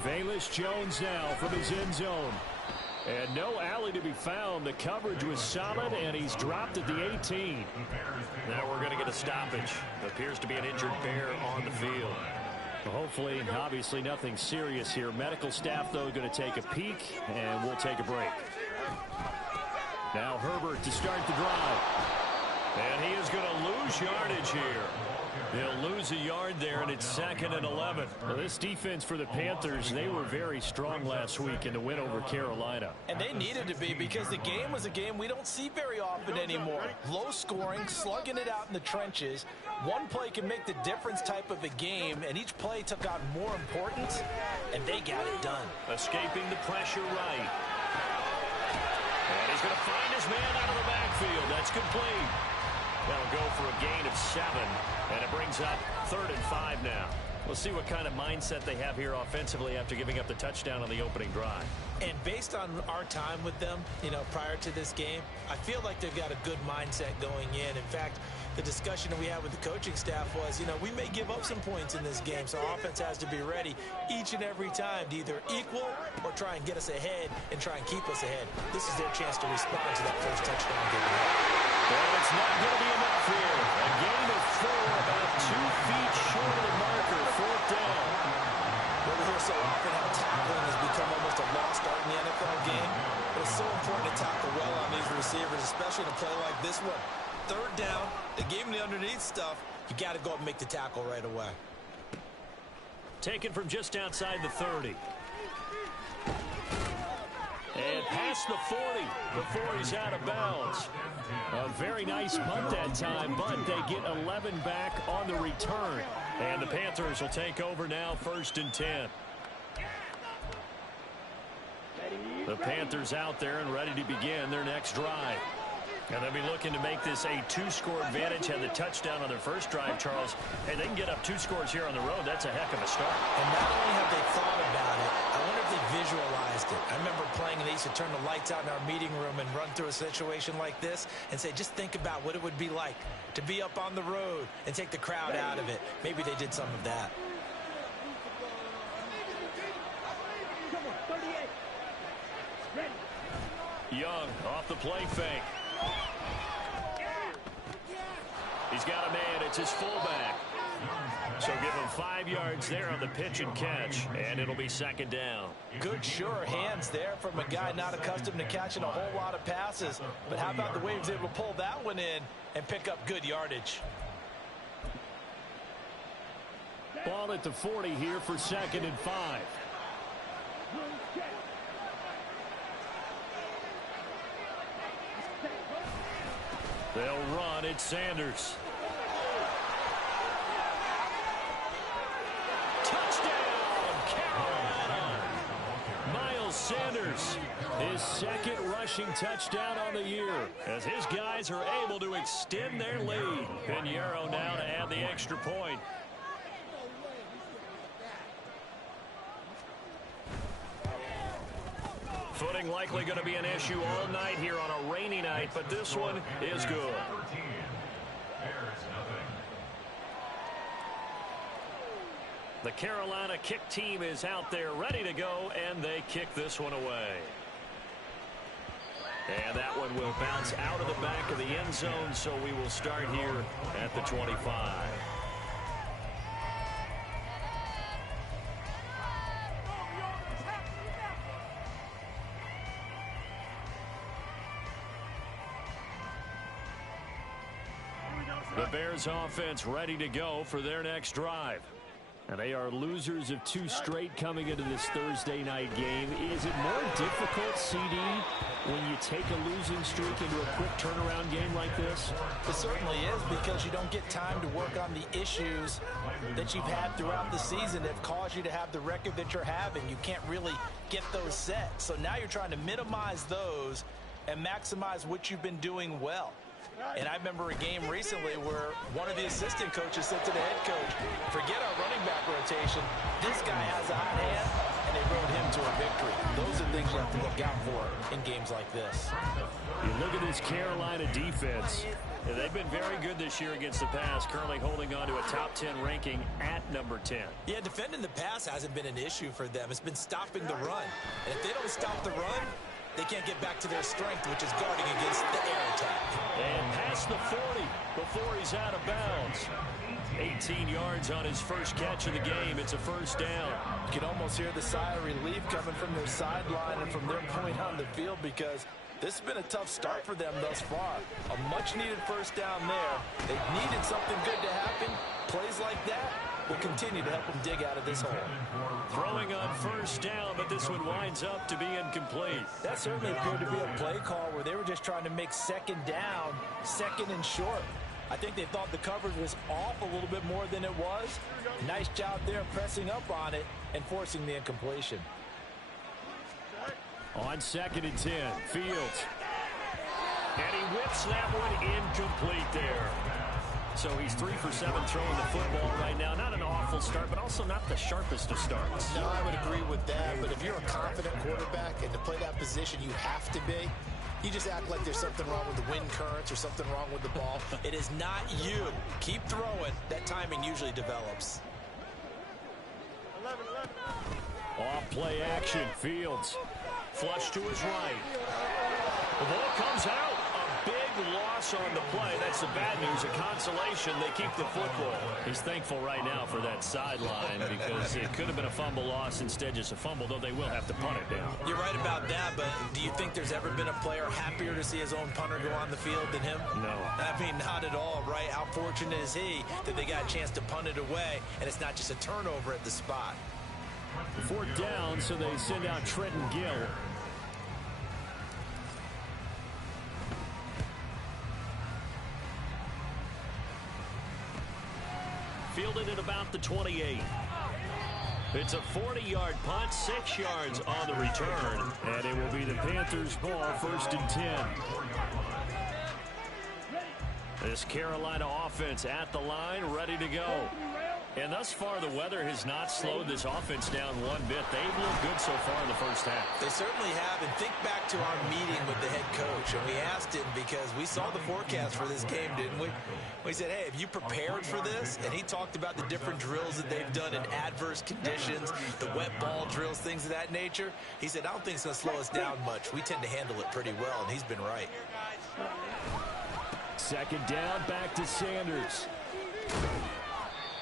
Velus Jones now from his end zone. And no alley to be found. The coverage was solid, and he's dropped at the 18. Now we're going to get a stoppage. Appears to be an injured bear on the field. Well, hopefully, obviously, nothing serious here. Medical staff, though, going to take a peek, and we'll take a break. Now Herbert to start the drive. And he is going to lose yardage here. They'll lose a yard there, and it's 2nd and 11. Well, this defense for the Panthers, they were very strong last week in the win over Carolina. And they needed to be because the game was a game we don't see very often anymore. Low scoring, slugging it out in the trenches. One play can make the difference type of a game, and each play took on more importance, and they got it done. Escaping the pressure right. And he's going to find his man out of the backfield. That's complete. That'll go for a gain of 7, and it brings up 3rd and 5 now. We'll see what kind of mindset they have here offensively after giving up the touchdown on the opening drive. And based on our time with them, prior to this game, I feel like they've got a good mindset going in. In fact, the discussion that we had with the coaching staff was, we may give up some points in this game, so our offense has to be ready each and every time to either equal or try and get us ahead and try and keep us ahead. This is their chance to respond to that first touchdown given up. Well, it's not going to be enough here. A gain of 4, about 2 feet short of the marker, 4th down. Well, we hear so often how tackling has become almost a lost art in the NFL game, but it's so important to tackle well on these receivers, especially in a play like this one. 3rd down, they gave him the underneath stuff. You got to go up and make the tackle right away. Taken from just outside the 30. And past the 40 before he's out of bounds. A very nice punt that time, but they get 11 back on the return. And the Panthers will take over now, 1st and 10. The Panthers out there and ready to begin their next drive. And they'll be looking to make this a 2-score advantage. Had the touchdown on their first drive, Charles. Hey, they can get up 2 scores here on the road. That's a heck of a start. And not only have they thought about it, I wonder if they visualized it. I remember playing, and they used to turn the lights out in our meeting room and run through a situation like this and say, just think about what it would be like to be up on the road and take the crowd out of it. Maybe they did some of that. Young off the play fake. He's got a man. It's his fullback. So give him 5 yards there on the pitch and catch, and it'll be 2nd down. Good, sure hands there from a guy not accustomed to catching a whole lot of passes. But how about the way he was able to pull that one in and pick up good yardage? Ball at the 40 here for 2nd and 5. They'll run. It's Sanders. Touchdown, Carolina. Miles Sanders, his 2nd rushing touchdown on the year, as his guys are able to extend their lead. Pinheiro now to add the extra point. Footing likely going to be an issue all night here on a rainy night, but this one is good. The Carolina kick team is out there ready to go, and they kick this one away. And that one will bounce out of the back of the end zone, so we will start here at the 25. The Bears offense ready to go for their next drive. And they are losers of 2 straight coming into this Thursday night game. Is it more difficult, CD, when you take a losing streak into a quick turnaround game like this? It certainly is, because you don't get time to work on the issues that you've had throughout the season that have caused you to have the record that you're having. You can't really get those set. So now you're trying to minimize those and maximize what you've been doing well. And I remember a game recently where one of the assistant coaches said to the head coach, forget our running back rotation. This guy has a hot hand, and they rode him to a victory. Those are things you have to look out for in games like this. You look at this Carolina defense. Yeah, they've been very good this year against the pass, currently holding on to a top 10 ranking at number 10. Yeah, defending the pass hasn't been an issue for them. It's been stopping the run. And if they don't stop the run, they can't get back to their strength, which is guarding against the air attack. And past the 40 before he's out of bounds. 18 yards on his first catch of the game. It's a first down. You can almost hear the sigh of relief coming from their sideline and from their point on the field, because this has been a tough start for them thus far. A much-needed first down there. They needed something good to happen. Plays like that will continue to help them dig out of this hole. Throwing on first down, but this one winds up to be incomplete. That certainly appeared to be a play call where they were just trying to make second down, second and short. I think they thought the coverage was off a little bit more than it was. Nice job there pressing up on it and forcing the incompletion. On 2nd and 10, Fields. And he whips that one incomplete there. So he's 3 for 7 throwing the football right now. Not an awful start, but also not the sharpest of starts. No, I would agree with that. But if you're a confident quarterback and to play that position you have to be, you just act like there's something wrong with the wind currents or something wrong with the ball. It is not you. Keep throwing. That timing usually develops. Off play action. Fields. Flush to his right. The ball comes out. A big loss on the play. That's the bad news. A consolation. They keep the football. He's thankful right now for that sideline because it could have been a fumble loss, instead just a fumble, though they will have to punt it down. You're right about that, but do you think there's ever been a player happier to see his own punter go on the field than him? No. I mean, not at all, right? How fortunate is he that they got a chance to punt it away, and it's not just a turnover at the spot. 4th down, so they send out Trenton Gill. Fielded at about the 28. It's a 40-yard punt, 6 yards on the return, and it will be the Panthers' ball, 1st and 10. This Carolina offense at the line, ready to go. And thus far, the weather has not slowed this offense down one bit. They've looked good so far in the first half. They certainly have. And think back to our meeting with the head coach. And we asked him, because we saw the forecast for this game, didn't we? We said, hey, have you prepared for this? And he talked about the different drills that they've done in adverse conditions, the wet ball drills, things of that nature. He said, I don't think it's going to slow us down much. We tend to handle it pretty well, and he's been right. 2nd down, back to Sanders.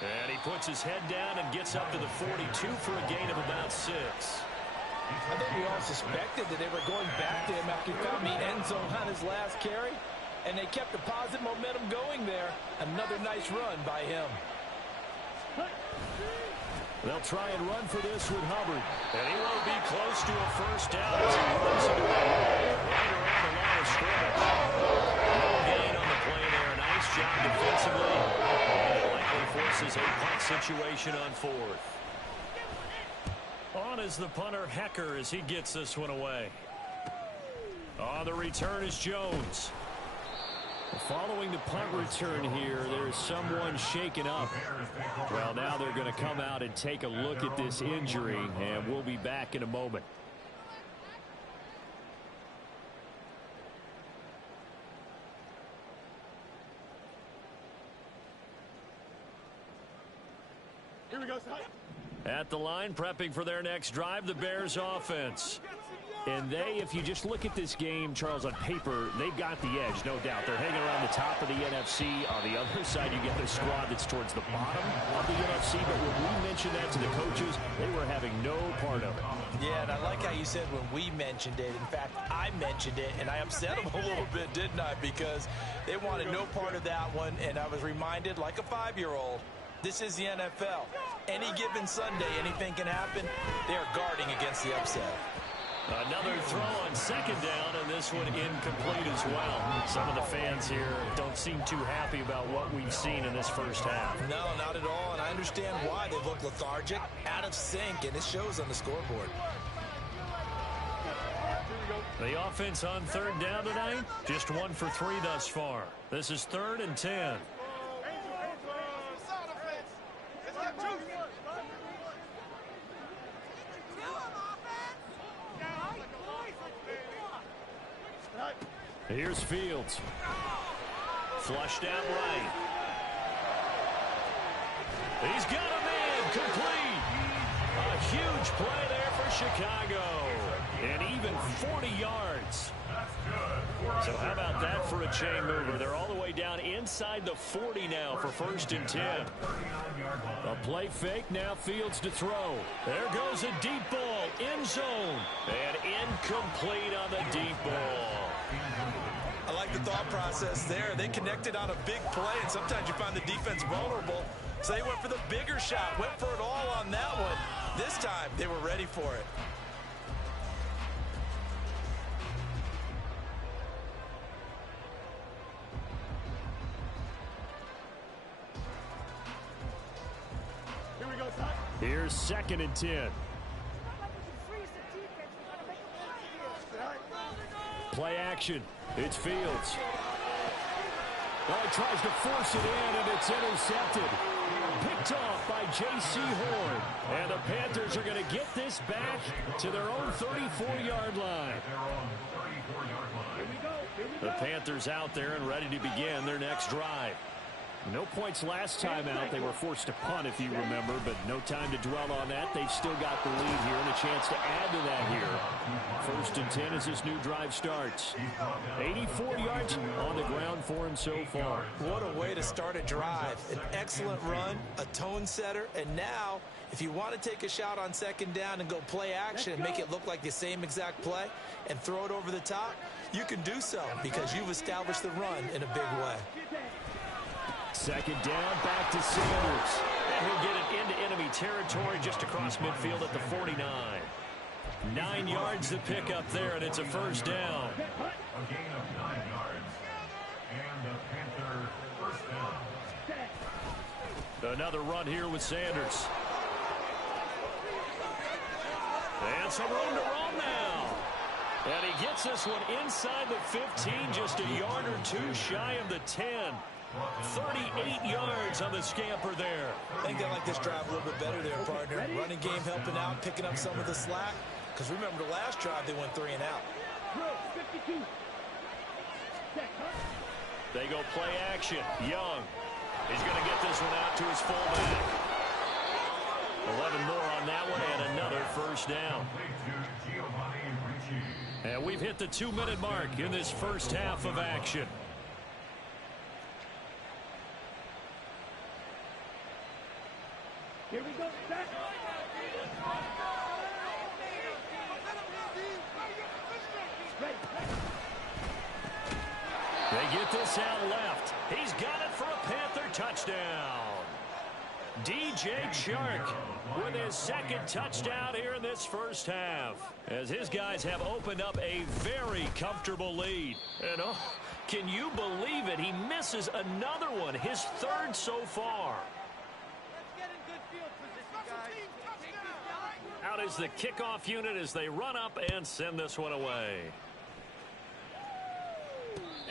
And he puts his head down and gets up to the 42 for a gain of about 6. I think we all suspected that they were going back to him after he found the end zone on his last carry, and they kept the positive momentum going there. Another nice run by him. They'll try and run for this with Hubbard. And he won't be close to a first down as he runs into a right around the line of scrimmage. No gain on the play there. Nice job defensively. And it likely forces a punt situation on 4th. On is the punter, Hecker, as he gets this one away. On the return is Jones. Following the punt return here, there's someone shaken up. Well, now they're going to come out and take a look at this injury, and we'll be back in a moment. Here we go, son. At the line, prepping for their next drive, the Bears offense. And they, if you just look at this game, Charles, on paper, they've got the edge, no doubt. They're hanging around the top of the NFC. On the other side, you get the squad that's towards the bottom of the NFC. But when we mentioned that to the coaches, they were having no part of it. Yeah, and I like how you said when we mentioned it. In fact, I mentioned it, and I upset them a little bit, didn't I? Because they wanted no part of that one, and I was reminded, like a 5-year-old, this is the NFL. any given Sunday, anything can happen. They are guarding against the upset. Another throw on second down, and this one incomplete as well. Some of the fans here don't seem too happy about what we've seen in this first half. No, not at all, and I understand why. They look lethargic, out of sync, and it shows on the scoreboard. The offense on third down tonight, just 1 for 3 thus far. This is 3rd and 10. Here's Fields. Flushed out right. He's got a man complete. A huge play there for Chicago. And even 40 yards. So how about that for a chain mover? They're all the way down inside the 40 now for 1st and 10. A play fake, now Fields to throw. There goes a deep ball, end zone. And incomplete on the deep ball. I like the thought process there. They connected on a big play, and sometimes you find the defense vulnerable. So they went for the bigger shot, went for it all on that one. This time, they were ready for it. Here's 2nd and 10. Play action. It's Fields. Oh, he tries to force it in, and it's intercepted. Picked off by J.C. Horn. And the Panthers are going to get this back to their own 34-yard line. The Panthers out there and ready to begin their next drive. No points last time out. They were forced to punt, if you remember, but no time to dwell on that. They've still got the lead here and a chance to add to that here. 1st and 10 as this new drive starts. 84 yards on the ground for him so far. What a way to start a drive. An excellent run, a tone setter, and now, if you want to take a shot on 2nd down and go play action and make it look like the same exact play and throw it over the top, you can do so because you've established the run in a big way. 2nd down, back to Sanders. And he'll get it into enemy territory just across midfield at the 49. 9 yards to pick up there, and it's a 1st down. A gain of 9 yards. And the Panther 1st down. Another run here with Sanders. And some room to roam now. And he gets this one inside the 15, just a yard or two shy of the 10. 38 yards on the scamper there. I think they like this drive a little bit better there, partner. Running game helping out, picking up some of the slack. Because remember, the last drive, they went 3 and out. They go play action. Young. He's going to get this one out to his fullback. 11 more on that one, and another 1st down. And we've hit the 2-minute mark in this first half of action. Here we go. They get this out left. He's got it for a Panther touchdown. DJ Chark with his 2nd touchdown here in this first half, as his guys have opened up a very comfortable lead. And oh, can you believe it? He misses another one, his 3rd so far. Out is the kickoff unit as they run up and send this one away.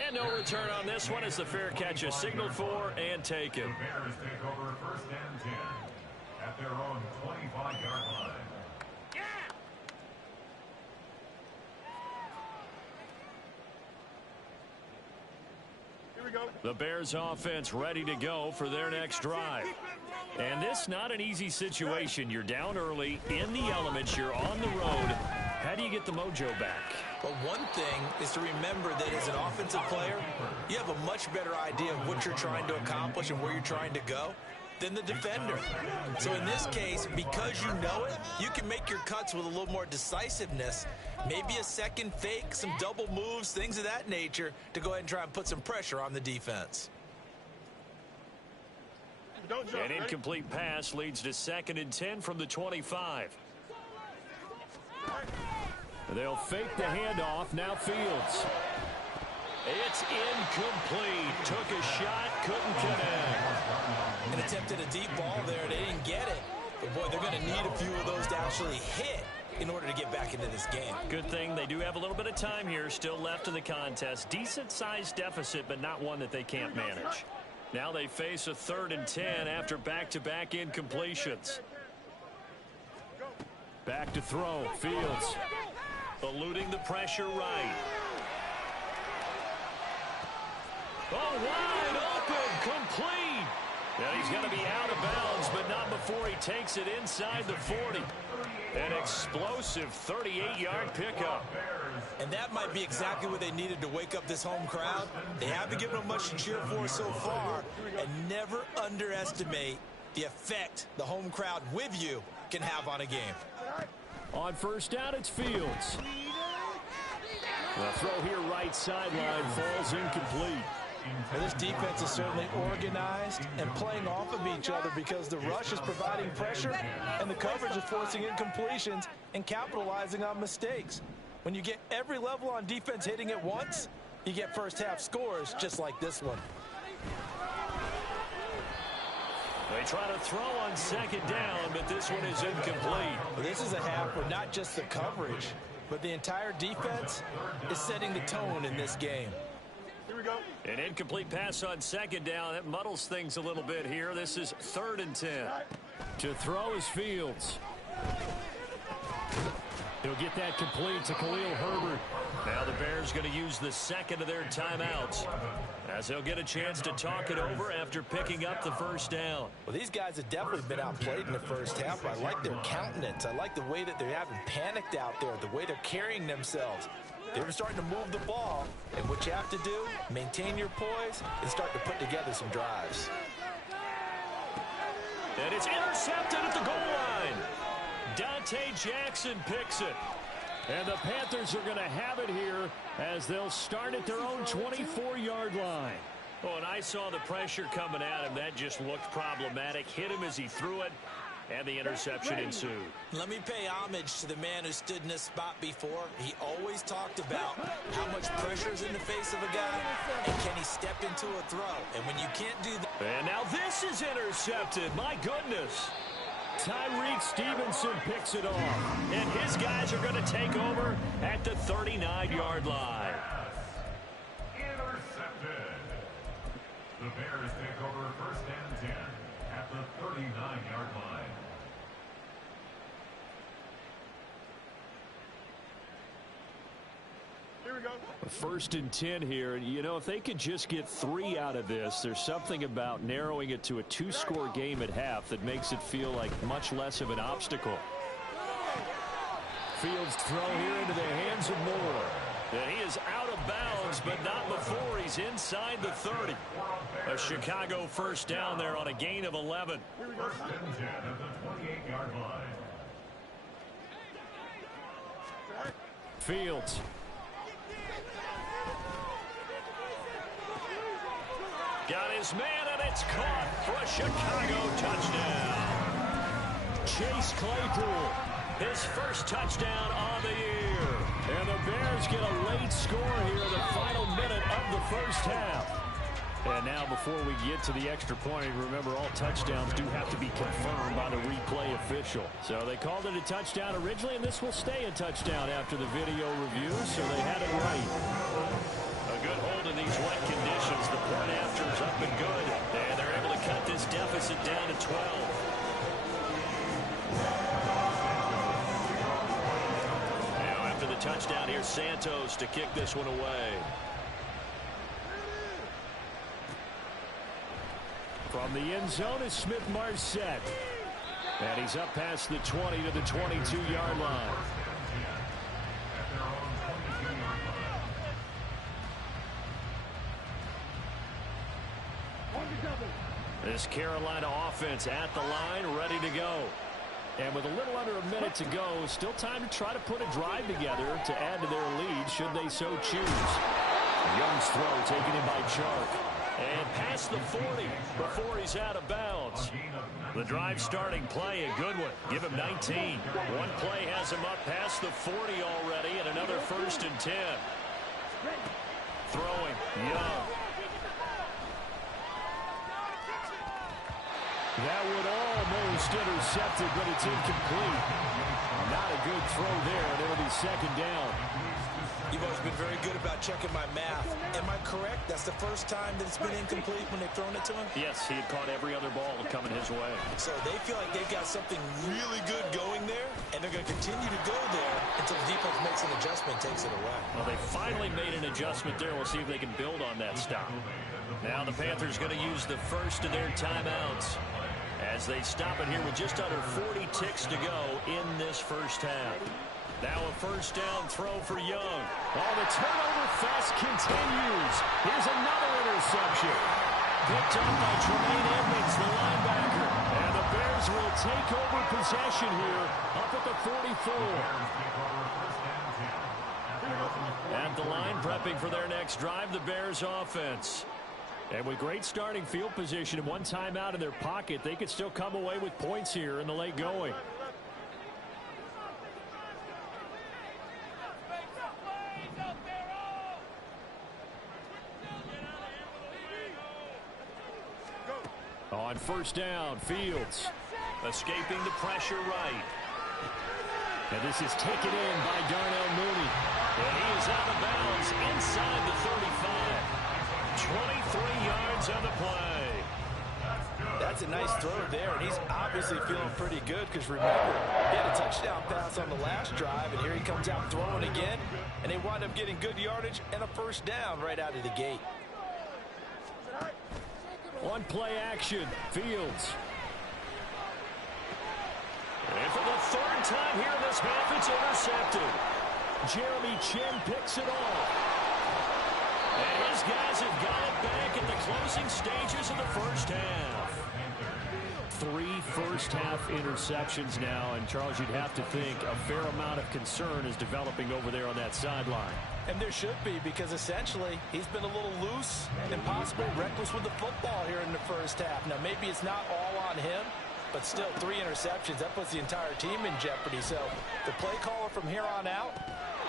And no return on this one as the fair catch is signaled for and taken. The Bears take over 1st and 10 at their own 25-yard line. Here we go. The Bears offense ready to go for their next drive. And this not an easy situation. You're down early, in the elements, you're on the road. How do you get the mojo back? But one thing is to remember that as an offensive player, you have a much better idea of what you're trying to accomplish and where you're trying to go than the defender. So in this case, because you know it, you can make your cuts with a little more decisiveness. Maybe a 2nd fake, some double moves, things of that nature to go ahead and try and put some pressure on the defense. Don't jump. An incomplete pass leads to 2nd and 10 from the 25. They'll fake the handoff. Now Fields. It's incomplete. Took a shot, couldn't connect. And attempted a deep ball there. They didn't get it. But, boy, they're going to need a few of those to actually hit in order to get back into this game. Good thing they do have a little bit of time here still left in the contest. Decent-sized deficit, but not one that they can't manage. Now they face a 3rd and 10 after back-to-back incompletions. Back to throw. Fields eluding the pressure right. Oh, wide open, complete. And he's going to be out of bounds, but not before he takes it inside the 40. An explosive 38-yard pickup. And that might be exactly what they needed to wake up this home crowd. They haven't given them much to cheer for so far. And never underestimate the effect the home crowd with you can have on a game. On 1st down, it's Fields. The throw here right sideline falls incomplete. Well, this defense is certainly organized and playing off of each other because the rush is providing pressure and the coverage is forcing incompletions and capitalizing on mistakes. When you get every level on defense hitting at once, you get first-half scores just like this one. They try to throw on 2nd down, but this one is incomplete. Well, this is a half where not just the coverage, but the entire defense is setting the tone in this game. Here we go. An incomplete pass on 2nd down. That muddles things a little bit here. This is 3rd and 10. To throw is Fields. He'll get that complete to Khalil Herbert. Now the Bears going to use the 2nd of their timeouts as they'll get a chance to talk it over after picking up the 1st down. Well, these guys have definitely been outplayed in the first half. I like their countenance. I like the way that they haven't panicked out there, the way they're carrying themselves. They're starting to move the ball, and what you have to do, maintain your poise and start to put together some drives. And it's intercepted at the goal line. Dante Jackson picks it. And the Panthers are going to have it here as they'll start at their own 24-yard line. Oh, and I saw the pressure coming at him. That just looked problematic. Hit him as he threw it, and the interception ensued. Let me pay homage to the man who stood in this spot before. He always talked about how much pressure is in the face of a guy, and can he step into a throw. And when you can't do that. And now this is intercepted. My goodness. Tyreek Stevenson picks it off, and his guys are going to take over at the 39-yard line. Intercepted. The Bears take over 1st and 10 at the 39-yard line. Here we go. 1st and 10 here. You know, if they could just get 3 out of this, there's something about narrowing it to a 2-score game at half that makes it feel like much less of an obstacle. Fields throw here into the hands of Moore. And he is out of bounds, but not before he's inside the 30. A Chicago 1st down there on a gain of 11. 1st and 10 at the 28-yard line. Fields. Got his man, and it's caught for a Chicago touchdown. Chase Claypool, his 1st touchdown on the year. And the Bears get a late score here in the final minute of the 1st half. And now before we get to the extra point, remember all touchdowns do have to be confirmed by the replay official. So they called it a touchdown originally, and this will stay a touchdown after the video review, so they had it right. A good hold in these wet conditions. The point after is up and good. And they're able to cut this deficit down to 12. Now after the touchdown, here's Santos to kick this one away. From the end zone is Smith-Marset. And he's up past the 20 to the 22-yard line. This Carolina offense at the line, ready to go. And with a little under a minute to go, still time to try to put a drive together to add to their lead should they so choose. Young's throw taken in by Chark. And past the 40 before he's out of bounds. downs. The drive starting play, a good one. Give him 19. One play has him up past the 40 already, and another 1st and 10. Throwing, Young. That would almost intercepted, but it's incomplete. Not a good throw there, and it'll be 2nd down. You've always been very good about checking my math. Am I correct? That's the first time that it's been incomplete when they've thrown it to him? Yes, he had caught every other ball coming his way. So they feel like they've got something really good going there, and they're going to continue to go there until the defense makes an adjustment, takes it away. Well, they finally made an adjustment there. We'll see if they can build on that stop. Now the Panthers going to use the first of their timeouts as they stop it here with just under 40 ticks to go in this first half. Now a 1st down throw for Young. Oh, the turnover fest continues. Here's another interception. Picked up by Tremaine Edmonds, the linebacker. And the Bears will take over possession here up at the 44. At the line, prepping for their next drive, the Bears offense. And with great starting field position and one timeout in their pocket, they could still come away with points here in the late going. On 1st down, Fields escaping the pressure right. And this is taken in by Darnell Mooney. And he is out of bounds inside the 35. 23 yards on the play. That's a nice throw there, and he's obviously feeling pretty good because, remember, he had a touchdown pass on the last drive, and here he comes out throwing again, and they wind up getting good yardage and a 1st down right out of the gate. On play action, Fields. And for the 3rd time here in this half, it's intercepted. Jeremy Chin picks it off. And his guys have got it back in the closing stages of the first half. 3 first-half interceptions now, and Charles, you'd have to think a fair amount of concern is developing over there on that sideline. And there should be, because essentially he's been a little loose and possibly reckless with the football here in the first half. Now, maybe it's not all on him, but still 3 interceptions. That puts the entire team in jeopardy. So the play caller from here on out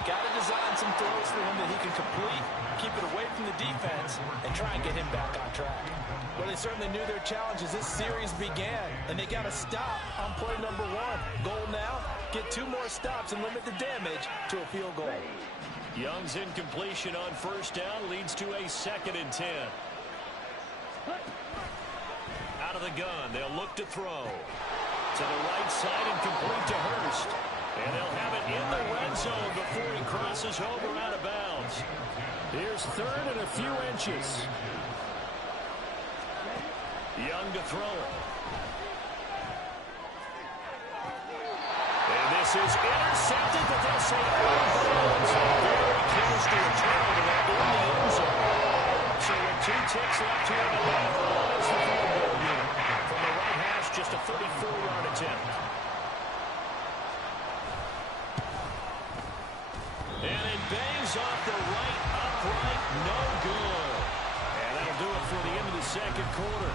got to design some throws for him that he can complete, keep it away from the defense, and try and get him back on track. Well, they certainly knew their challenge as this series began, and they got to stop on play number 1. Goal now, get 2 more stops and limit the damage to a field goal. Young's incompletion on 1st down leads to a 2nd and 10. Out of the gun, they'll look to throw. To the right side and complete to Hurst. And they'll have it in the red zone before he crosses over out of bounds. Here's 3rd and a few inches. Young to throw it. And this is intercepted, but they'll say out of bounds. Very close to a turnover in the end zone. So with 2 ticks left here in the half, one is the field goal unit. From the right hash, just a 34-yard attempt. And it bangs off the right upright, no good. And that'll do it for the end of the 2nd quarter.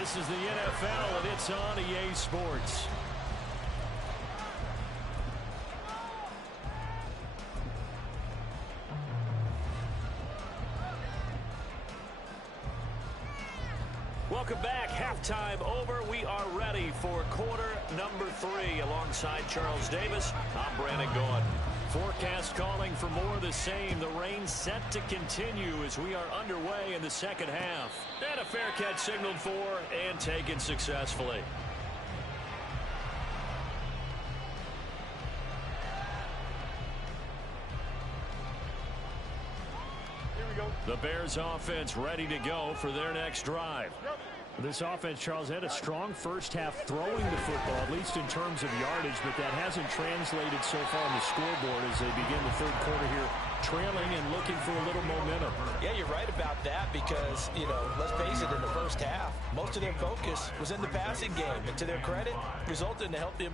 This is the NFL, and it's on EA Sports. Welcome back. Halftime over. We are ready for quarter number 3. Alongside Charles Davis, I'm Brandon Gaudin. Forecast calling for more of the same. The rain set to continue as we are underway in the 2nd half. And a fair catch signaled for and taken successfully. Here we go. The Bears offense ready to go for their next drive. This offense, Charles, had a strong first half throwing the football, at least in terms of yardage, but that hasn't translated so far on the scoreboard as they begin the 3rd quarter here, trailing and looking for a little momentum. Yeah, you're right about that because, let's face it, in the first half, most of their focus was in the passing game, and to their credit, resulted in a healthy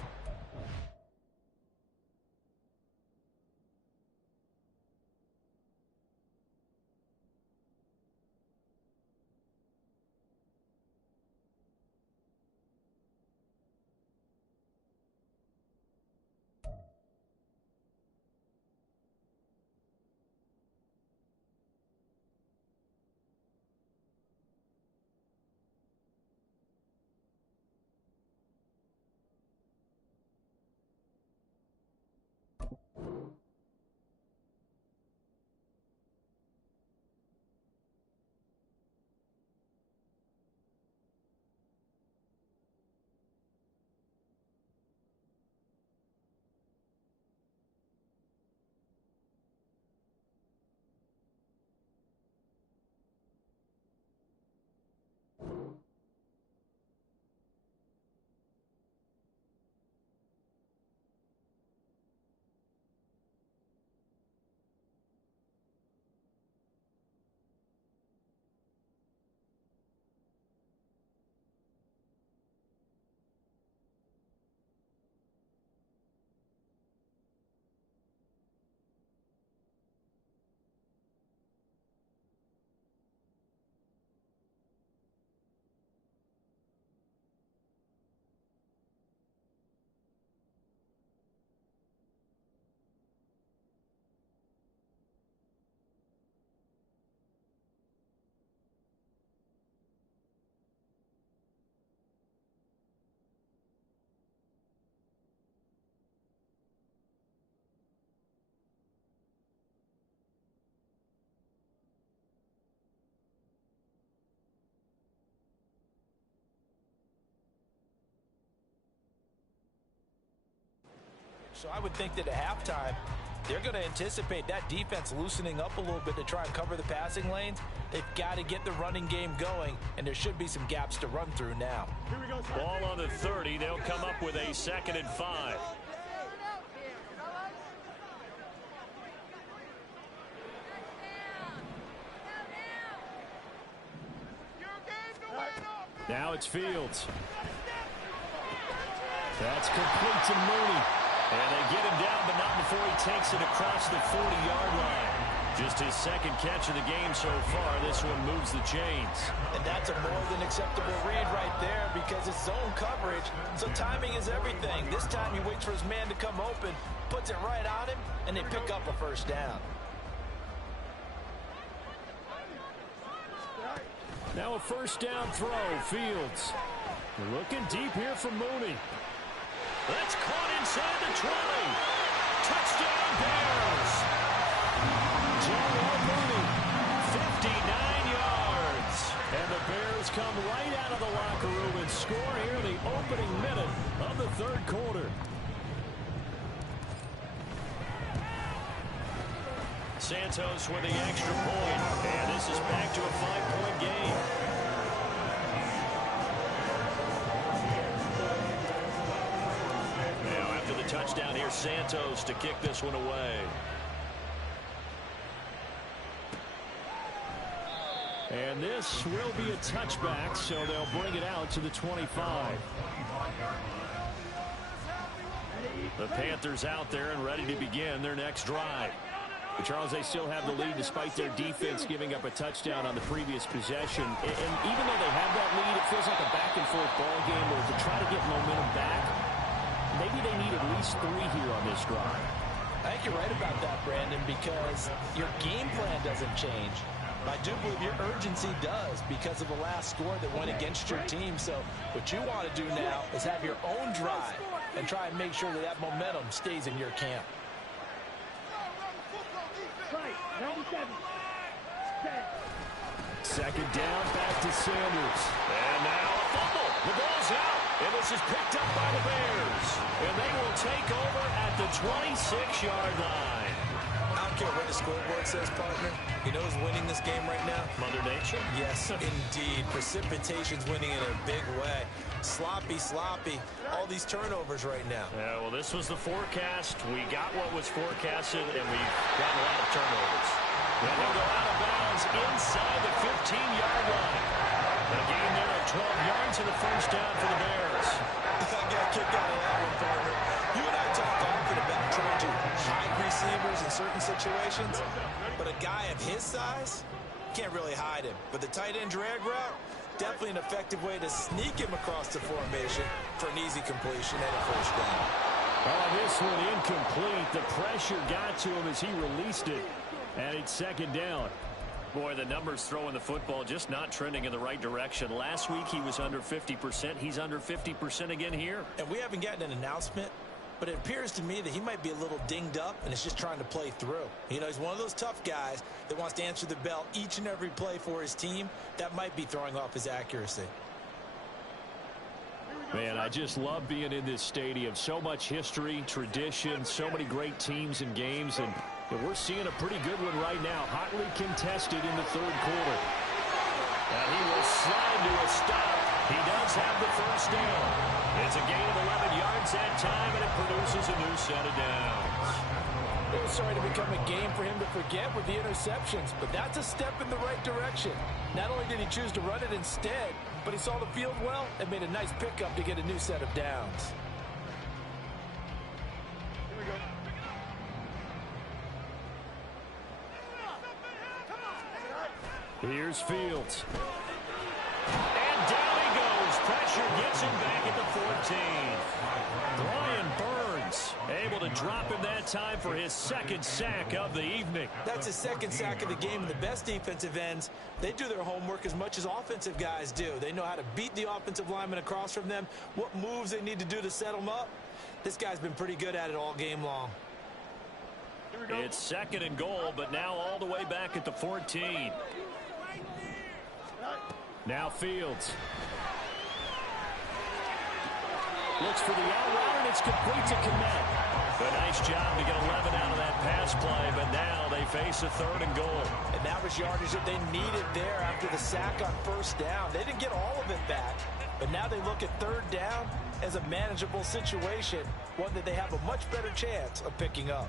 So I would think that at halftime, they're going to anticipate that defense loosening up a little bit to try and cover the passing lanes. They've got to get the running game going, and there should be some gaps to run through now. Here we go. Ball on the 30. They'll come up with a 2nd and 5. Now it's Fields. That's complete to Mooney. And they get him down, but not before he takes it across the 40-yard line. Just his 2nd catch of the game so far. This one moves the chains. And that's a more than acceptable read right there because it's zone coverage, so timing is everything. This time he waits for his man to come open, puts it right on him, and they pick up a 1st down. Now a 1st down throw. Fields looking deep here for Mooney. That's caught inside the 20. Touchdown Bears. J.R. Mooney, 59 yards. And the Bears come right out of the locker room and score here in the opening minute of the 3rd quarter. Santos with the extra point, and this is back to a 5-point game. Now after the touchdown here, Santos to kick this one away. And this will be a touchback, so they'll bring it out to the 25. The Panthers out there and ready to begin their next drive. Charles, they still have the lead despite their defense giving up a touchdown on the previous possession. And even though they have that lead, it feels like a back-and-forth ball game where to try to get momentum back, maybe they need at least 3 here on this drive. I think you're right about that, Brandon, because your game plan doesn't change. I do believe your urgency does because of the last score that went against your team. So what you want to do now is have your own drive and try and make sure that that momentum stays in your camp. 2nd down, back to Sanders. And now a fumble. The ball's out. And this is picked up by the Bears. And they will take over at the 26-yard line. I don't care what the scoreboard says, partner. You know who's winning this game right now? Mother Nature? Yes, indeed. Precipitation's winning in a big way. Sloppy. All these turnovers right now. Yeah, well, this was the forecast. We got what was forecasted, and we've gotten a lot of turnovers. And they'll go out of bounds inside the 15-yard line. A gain there of 12 yards and a 1st down for the Bears. I got a kick out of that one, partner. You and I talk often about trying to hide receivers in certain situations, but a guy of his size can't really hide him. But the tight end drag route, definitely an effective way to sneak him across the formation for an easy completion and a 1st down. Oh, this one incomplete. The pressure got to him as he released it, and it's 2nd down. Boy, the numbers throwing the football just not trending in the right direction. Last week he was under 50%. He's under 50% again here. And we haven't gotten an announcement, but it appears to me that he might be a little dinged up and is just trying to play through. You know, he's one of those tough guys that wants to answer the bell each and every play for his team. That might be throwing off his accuracy. Man, I just love being in this stadium. So much history, tradition, so many great teams and games, and we're seeing a pretty good one right now. Hotly contested in the 3rd quarter. And he will slide to a stop. He does have the 1st down. It's a gain of 11 yards that time, and it produces a new set of downs. It was starting to become a game for him to forget with the interceptions, but that's a step in the right direction. Not only did he choose to run it instead, but he saw the field well and made a nice pickup to get a new set of downs. Here we go. Here's Fields. And down he goes. Pressure gets him back at the 14. Brian Burns able to drop him that time for his 2nd sack of the evening. That's his 2nd sack of the game, and the best defensive ends, they do their homework as much as offensive guys do. They know how to beat the offensive lineman across from them, what moves they need to do to set them up. This guy's been pretty good at it all game long. It's 2nd and goal, but now all the way back at the 14. Now Fields. Looks for the out route, and it's complete to Kmet. A nice job to get 11 out of that pass play, but now they face a 3rd and goal. And that was yardage that they needed there after the sack on 1st down. They didn't get all of it back, but now they look at 3rd down as a manageable situation, one that they have a much better chance of picking up.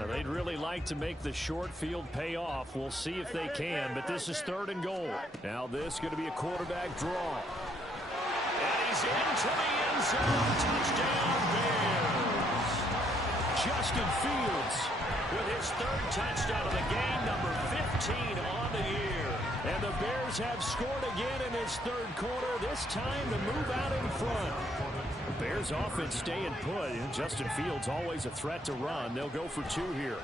Now, they'd really like to make the short field pay off. We'll see if they can, but this is 3rd and goal. Now this is going to be a quarterback draw. And he's into the end zone. Touchdown, Bears. Justin Fields with his 3rd touchdown of the game, number 15 on the year. And the Bears have scored again in this 3rd quarter, this time to move out in front. The Bears offense staying put. Justin Fields always a threat to run. They'll go for 2 here.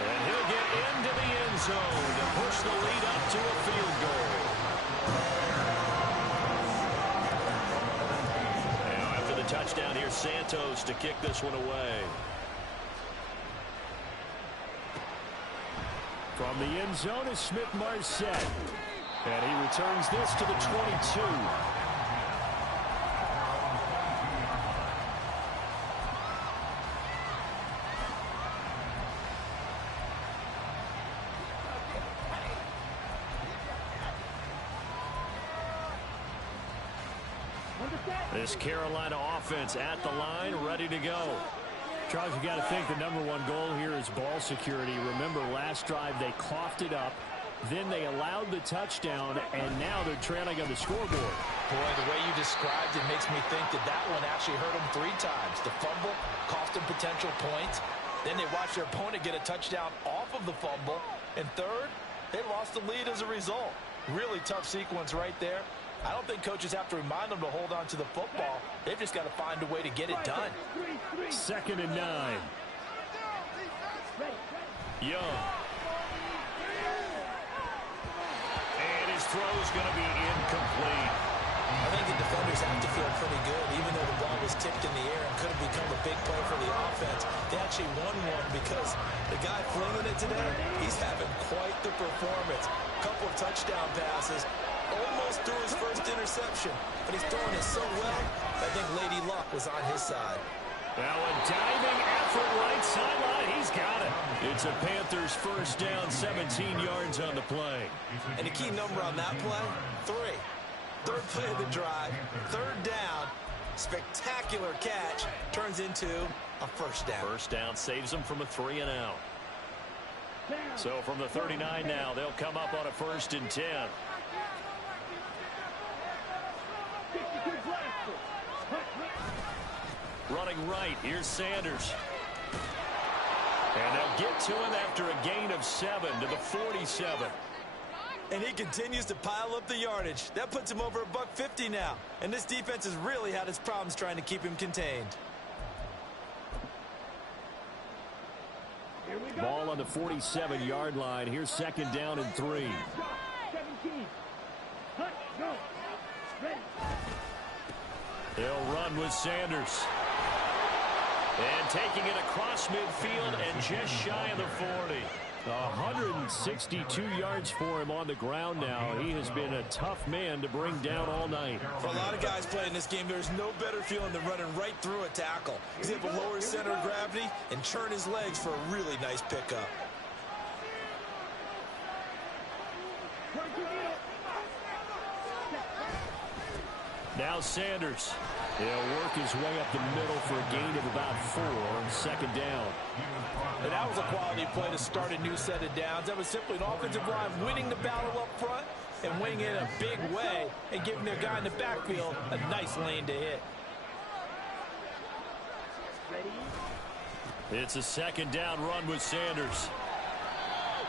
And he'll get into the end zone to push the lead up to a field goal. Now after the touchdown, here's Santos to kick this one away. From the end zone is Smith-Marset. And he returns this to the 22. This Carolina offense at the line, ready to go. Charles, you got to think the #1 goal here is ball security. Remember, last drive they coughed it up, then they allowed the touchdown, and now they're trailing on the scoreboard. Boy, the way you described it makes me think that that one actually hurt them 3 times. The fumble cost them potential points. Then they watched their opponent get a touchdown off of the fumble. And 3rd, they lost the lead as a result. Really tough sequence right there. I don't think coaches have to remind them to hold on to the football. They've just got to find a way to get it done. 2nd and 9. Young. And his throw's going to be incomplete. I think the defenders have to feel pretty good, even though the ball was tipped in the air and could have become a big play for the offense. They actually won one because the guy flinging it today, he's having quite the performance. Couple of touchdown passes. Almost threw his first interception, but he's throwing it so well, I think Lady Luck was on his side. Now a diving effort right sideline. He's got it. It's a Panthers 1st down, 17 yards on the play. And the key number on that play, 3. 3rd play of the drive, 3rd down, spectacular catch, turns into a 1st down. 1st down saves them from a 3 and out. So from the 39 now, they'll come up on a 1st and 10. Running right, here's Sanders. And they'll get to him after a gain of 7 to the 47. And he continues to pile up the yardage. That puts him over $150 now. And this defense has really had its problems trying to keep him contained. Ball on the 47-yard line. Here's 2nd down and 3. They'll run with Sanders. And taking it across midfield and just shy of the 40. 162 yards for him on the ground now. He has been a tough man to bring down all night. For a lot of guys playing this game, there's no better feeling than running right through a tackle. He's able to lower his center of gravity and churn his legs for a really nice pickup. Now Sanders. He'll work his way up the middle for a gain of about 4 on 2nd down. And that was a quality play to start a new set of downs. That was simply an offensive line winning the battle up front and winning it in a big way and giving their guy in the backfield a nice lane to hit. It's a 2nd down run with Sanders.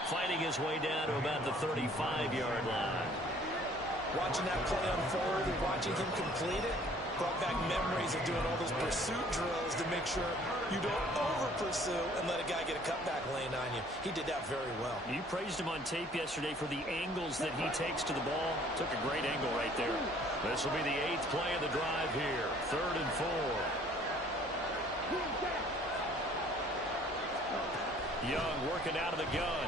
Fighting his way down to about the 35-yard line. Watching that play unfold and watching him complete it brought back memories of doing all those pursuit drills to make sure you don't over-pursue and let a guy get a cutback lane on you. He did that very well. You praised him on tape yesterday for the angles that he takes to the ball. Took a great angle right there. This will be the 8th play of the drive here. 3rd and 4. Young working out of the gun.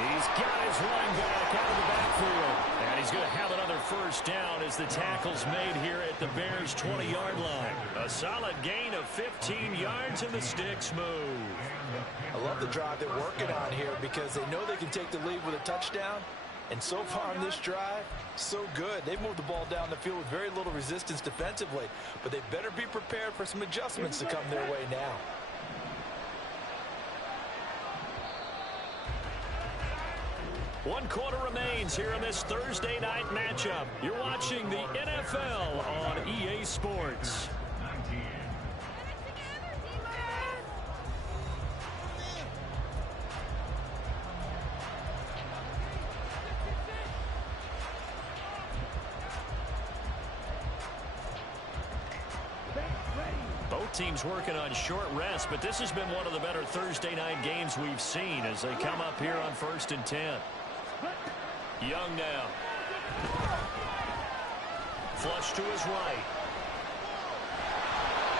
He's got his running back out of the backfield. And he's going to have another first down as the tackle's made here at the Bears' 20-yard line. A solid gain of 15 yards and the sticks move. I love the drive they're working on here because they know they can take the lead with a touchdown. And so far on this drive, so good. They've moved the ball down the field with very little resistance defensively. But they better be prepared for some adjustments to come their way now. One quarter remains here in this Thursday night matchup. You're watching the NFL on EA Sports. Both teams working on short rest, but this has been one of the better Thursday night games we've seen as they come up here on 1st and 10. Young now. Flush to his right.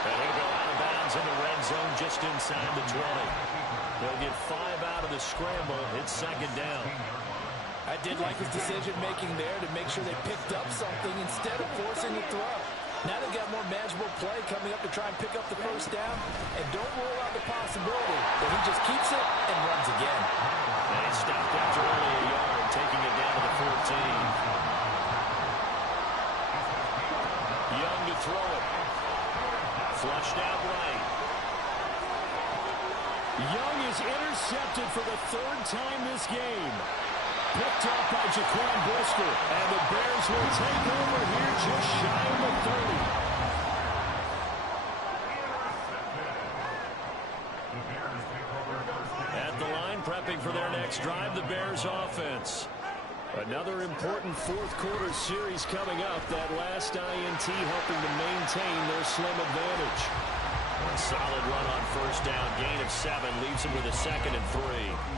And he'll go out of bounds in the red zone just inside the 20. They'll get 5 out of the scramble. It's 2nd down. I did like his decision-making there to make sure they picked up something instead of forcing the throw. Now they've got more manageable play coming up to try and pick up the first down. And don't rule out the possibility that he just keeps it and runs again. And he stopped after only a yard, taking it down to the 14. Young to throw it. Flushed out right. Young is intercepted for the 3rd time this game. Picked up by Jaquan Brisker, and the Bears will take over here just shy of the 30. At the line, prepping for their next drive, the Bears offense. Another important 4th quarter series coming up. That last INT helping to maintain their slim advantage. A solid run on 1st down, gain of 7, leaves them with a 2nd and 3.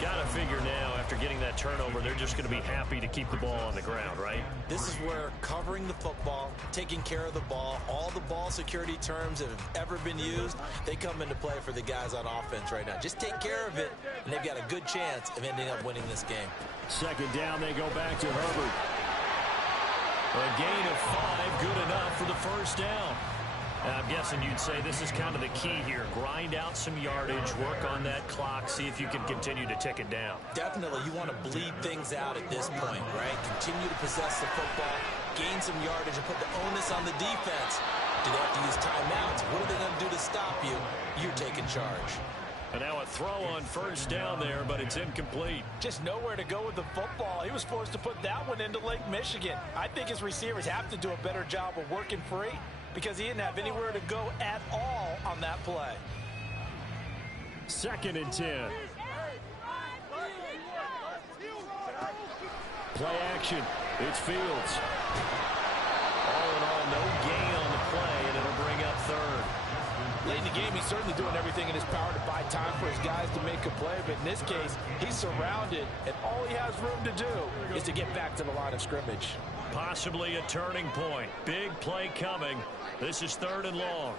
Got to figure now, after getting that turnover, they're just going to be happy to keep the ball on the ground, right? This is where covering the football, taking care of the ball, all the ball security terms that have ever been used, they come into play for the guys on offense right now. Just take care of it, and they've got a good chance of ending up winning this game. 2nd down, they go back to Herbert. A gain of 5, good enough for the first down. I'm guessing you'd say this is kind of the key here. Grind out some yardage, work on that clock, see if you can continue to tick it down. Definitely, you want to bleed things out at this point, right? Continue to possess the football, gain some yardage, and put the onus on the defense. Do they have to use timeouts? What are they going to do to stop you? You're taking charge. And now a throw on 1st down there, but it's incomplete. Just nowhere to go with the football. He was forced to put that one into Lake Michigan. I think his receivers have to do a better job of working free because he didn't have anywhere to go at all on that play. 2nd and 10. Play action. It's Fields. All in all, no gain on the play, and it'll bring up 3rd. Late in the game, he's certainly doing everything in his power to buy time for his guys to make a play. But in this case, he's surrounded, and all he has room to do is to get back to the line of scrimmage. Possibly a turning point. Big play coming. This is 3rd and long.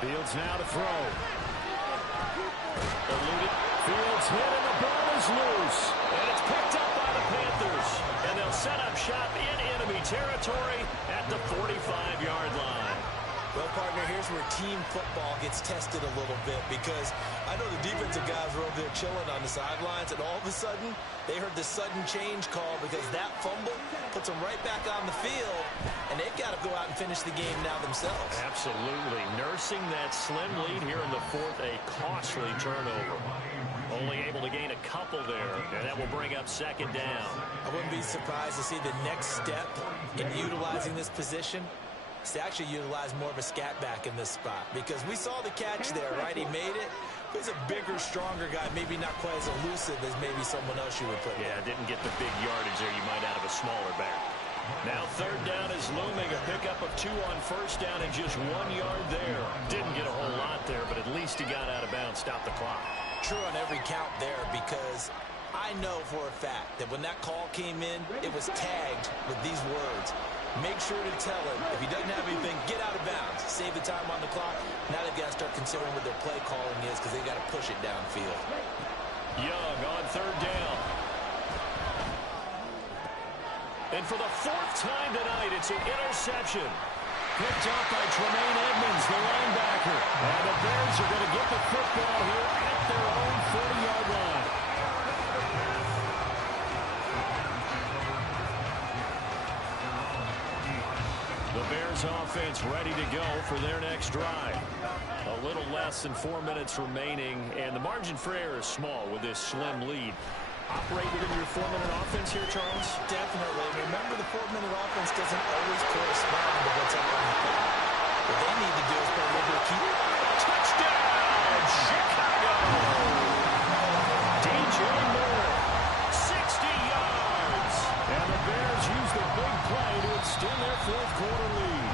Fields now to throw. Eluded. Fields hit, and the ball is loose. And it's picked up by the Panthers. And they'll set up shop in enemy territory at the 45-yard line. Well, partner, here's where team football gets tested a little bit because I know the defensive guys were over there chilling on the sidelines, and all of a sudden, they heard the sudden change call because that fumble puts them right back on the field, and they've got to go out and finish the game now themselves. Absolutely. Nursing that slim lead here in the 4th, a costly turnover. Only able to gain a couple there, and that will bring up 2nd down. I wouldn't be surprised to see the next step in utilizing this position is to actually utilize more of a scat back in this spot because we saw the catch there, right? He made it. He's a bigger, stronger guy, maybe not quite as elusive as maybe someone else you would put there. Didn't get the big yardage there you might out of a smaller back. Now 3rd down is looming, a pickup of 2 on 1st down and just 1 yard there. Didn't get a whole lot there, but at least he got out of bounds, stopped the clock. True on every count there because I know for a fact that when that call came in, it was tagged with these words. Make sure to tell him, if he doesn't have anything, get out of bounds. Save the time on the clock. Now they've got to start considering what their play calling is because they've got to push it downfield. Young on third down. And for the fourth time tonight, it's an interception. Picked up by Tremaine Edmonds, the linebacker. And the Bears are going to get the football here at their own 40-yard line. The Bears offense ready to go for their next drive. A little less than 4 minutes remaining, and the margin for error is small with this slim lead. Operate within your 4-minute offense here, Charles? Definitely. Remember, the 4-minute offense doesn't always correspond to what's up on the clock. What they need to do is put a little bit of keep. Touchdown, Chicago! DJ Moore, 60 yards. And the Bears use the big play to extend their fourth-quarter lead.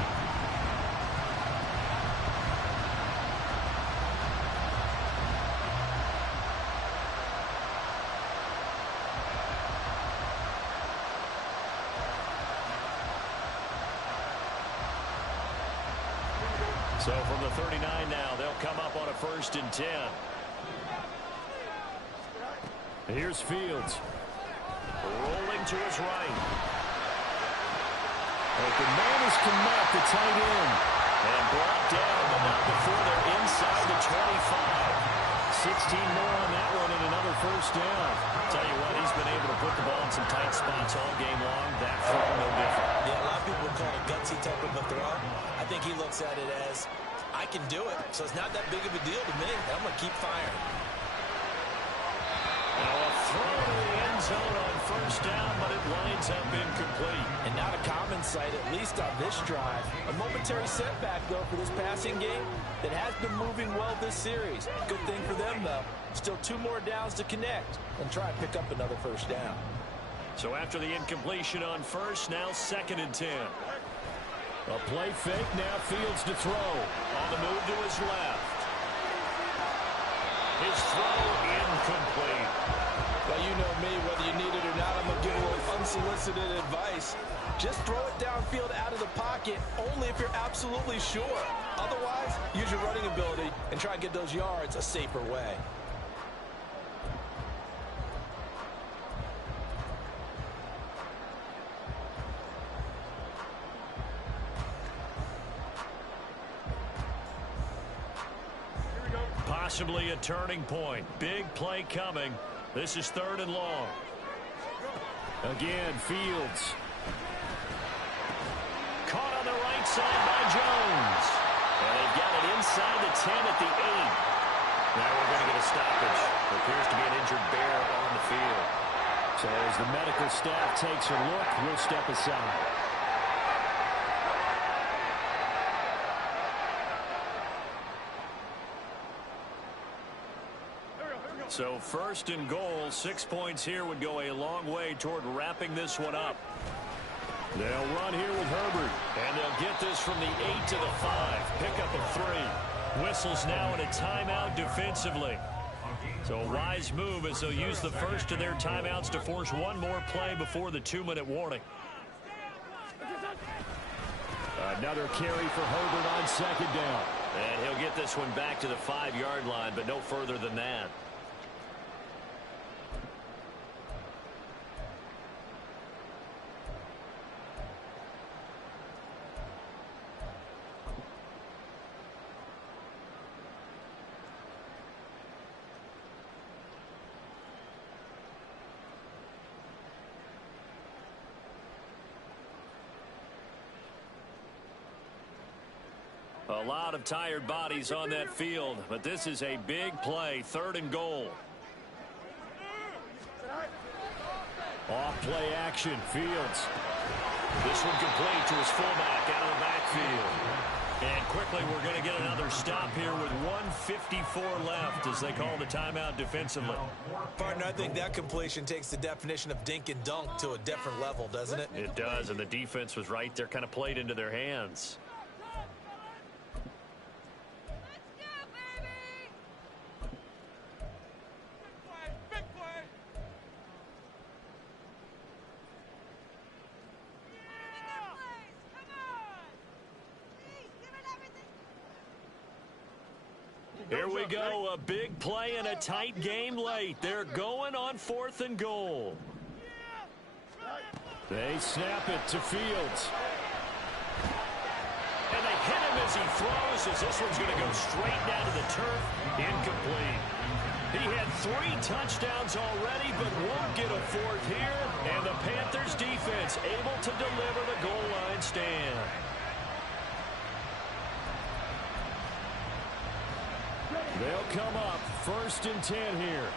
So from the 39 now, they'll come up on a 1st and 10. Here's Fields. Rolling to his right. Open man is Kmet, the tight end. And brought down, but not before they're inside the 25. 16 more on that one and another 1st down. Tell you what, he's been able to put the ball in some tight spots all game long. That throw, no different. Yeah, a lot of people would call it gutsy type of a throw. I think he looks at it as, I can do it, so it's not that big of a deal to me. I'm going to keep firing. Now a throw to the end zone on 1st down, but it winds up incomplete. And not a common sight, at least on this drive. A momentary setback, though, for this passing game that has been moving well this series. Good thing for them, though. Still 2 more downs to connect and try and pick up another 1st down. So after the incompletion on 1st, now 2nd and 10. A play fake, now Fields to throw. On the move to his left. His throw incomplete. Well, you know me, whether you need it or not, I'm going to give a little unsolicited advice. Just throw it downfield out of the pocket, only if you're absolutely sure. Otherwise, use your running ability and try and get those yards a safer way. Possibly a turning point. Big play coming. This is 3rd and long. Again, Fields. Caught on the right side by Jones. And they've got it inside the 10 at the 8. Now we're going to get a stoppage. There appears to be an injured bear on the field. So as the medical staff takes a look, we'll step aside. So 1st and goal, 6 points here would go a long way toward wrapping this one up. They'll run here with Herbert, and they'll get this from the 8 to the 5. Pick up a 3. Whistles now in a timeout defensively. So a wise move as they'll use the first of their timeouts to force one more play before the 2-minute warning. Another carry for Herbert on 2nd down. And he'll get this one back to the 5-yard line, but no further than that. A lot of tired bodies on that field, but this is a big play, 3rd and goal. Off play action, Fields. This one complete to his fullback out of the backfield. And quickly we're going to get another stop here with 1:54 left as they call the timeout defensively. Partner, I think that completion takes the definition of dink and dunk to a different level, doesn't it? It does, and the defense was right there, kind of played into their hands. Here we go, a big play and a tight game late. They're going on 4th and goal. They snap it to Fields. And they hit him as he throws, as this one's going to go straight down to the turf. Incomplete. He had 3 touchdowns already, but won't get a 4th here. And the Panthers defense able to deliver the goal line stand. They'll come up 1st and 10 here.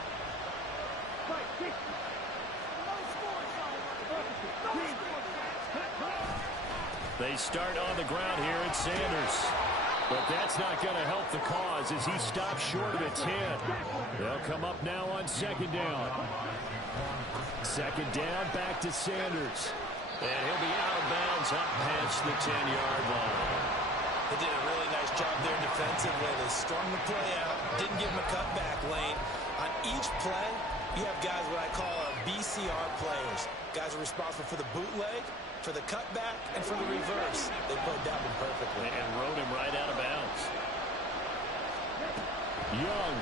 They start on the ground here at Sanders. But that's not going to help the cause as he stops short of the 10. They'll come up now on 2nd down. 2nd down, back to Sanders. And he'll be out of bounds up past the 10-yard line. They did a really nice job there defensively. They strung the play out, didn't give him a cutback lane. On each play, you have guys what I call BCR players. Guys are responsible for the bootleg, for the cutback, and for the reverse. They played that one perfectly. And rode him right out of bounds. Young.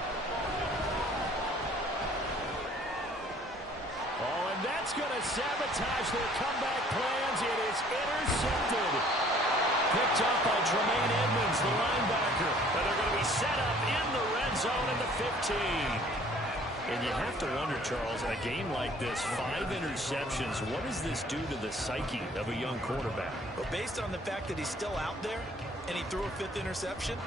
Oh, and that's going to sabotage their comeback plans. It is intercepted. Picked up by Tremaine Edmonds, the linebacker. But they're going to be set up in the red zone in the 15. And you have to wonder, Charles, a game like this, 5 interceptions, what does this do to the psyche of a young quarterback? Well, based on the fact that he's still out there and he threw a 5th interception,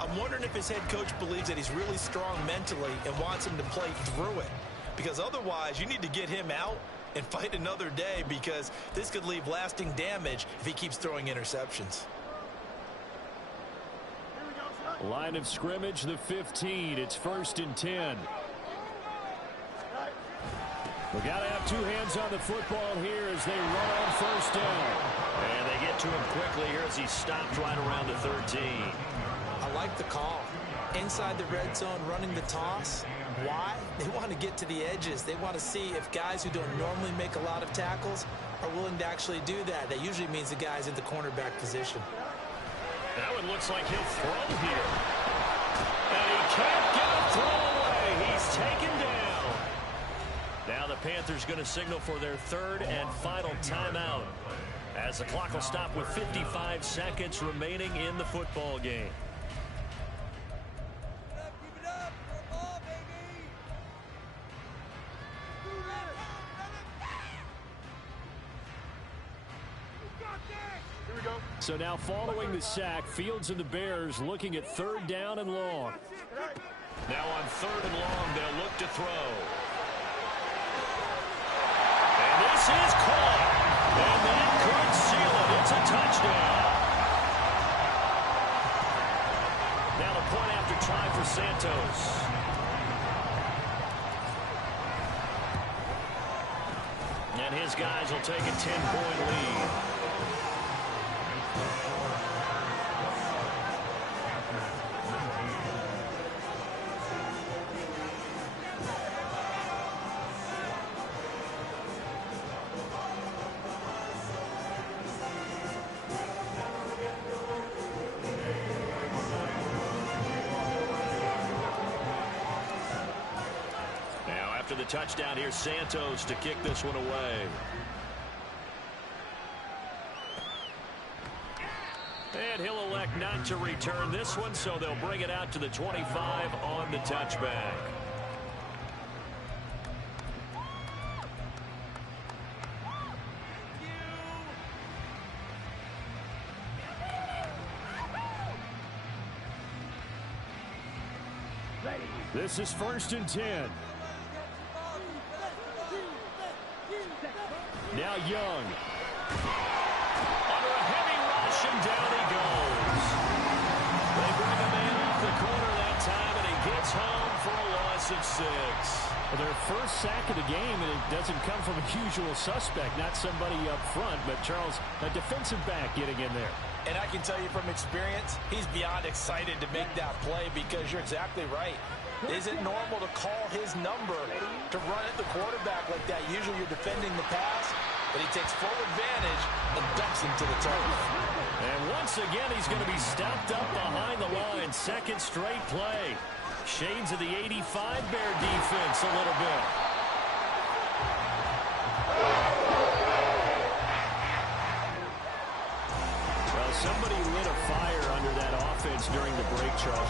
I'm wondering if his head coach believes that he's really strong mentally and wants him to play through it. Because otherwise, you need to get him out and fight another day, because this could leave lasting damage if he keeps throwing interceptions. Line of scrimmage, the 15. It's 1st and 10. We got to have 2 hands on the football here as they run on 1st down. And they get to him quickly here as he stopped right around the 13. I like the call. Inside the red zone, running the toss. Why? They want to get to the edges. They want to see if guys who don't normally make a lot of tackles are willing to actually do that. That usually means the guy's in the cornerback position. Now it looks like he'll throw here. And he can't get a throw away. He's taken down. Now the Panthers going to signal for their 3rd and final timeout, as the clock will stop with 55 seconds remaining in the football game. So now following the sack, Fields and the Bears looking at 3rd down and long. Now on 3rd and long, they'll look to throw. And this is caught. And that could seal it. It's a touchdown. Now the point after try for Santos. And his guys will take a 10-point lead. After the touchdown, here's Santos to kick this one away. And he'll elect not to return this one, so they'll bring it out to the 25 on the touchback. This is 1st and 10. Now Young. Under a heavy rush, and down he goes. They bring him in off the corner that time, and he gets home for a loss of 6. Well, their first sack of the game, and it doesn't come from a usual suspect, not somebody up front, but Charles, a defensive back getting in there. And I can tell you from experience, he's beyond excited to make that play, because you're exactly right. Is it normal to call his number to run at the quarterback like that? Usually you're defending the pass. but he takes full advantage and dumps him to the turf. And once again, he's going to be stopped up behind the line. Second straight play. Shades of the 85 Bear defense a little bit. Well, somebody lit a fire under that offense during the break, Charles.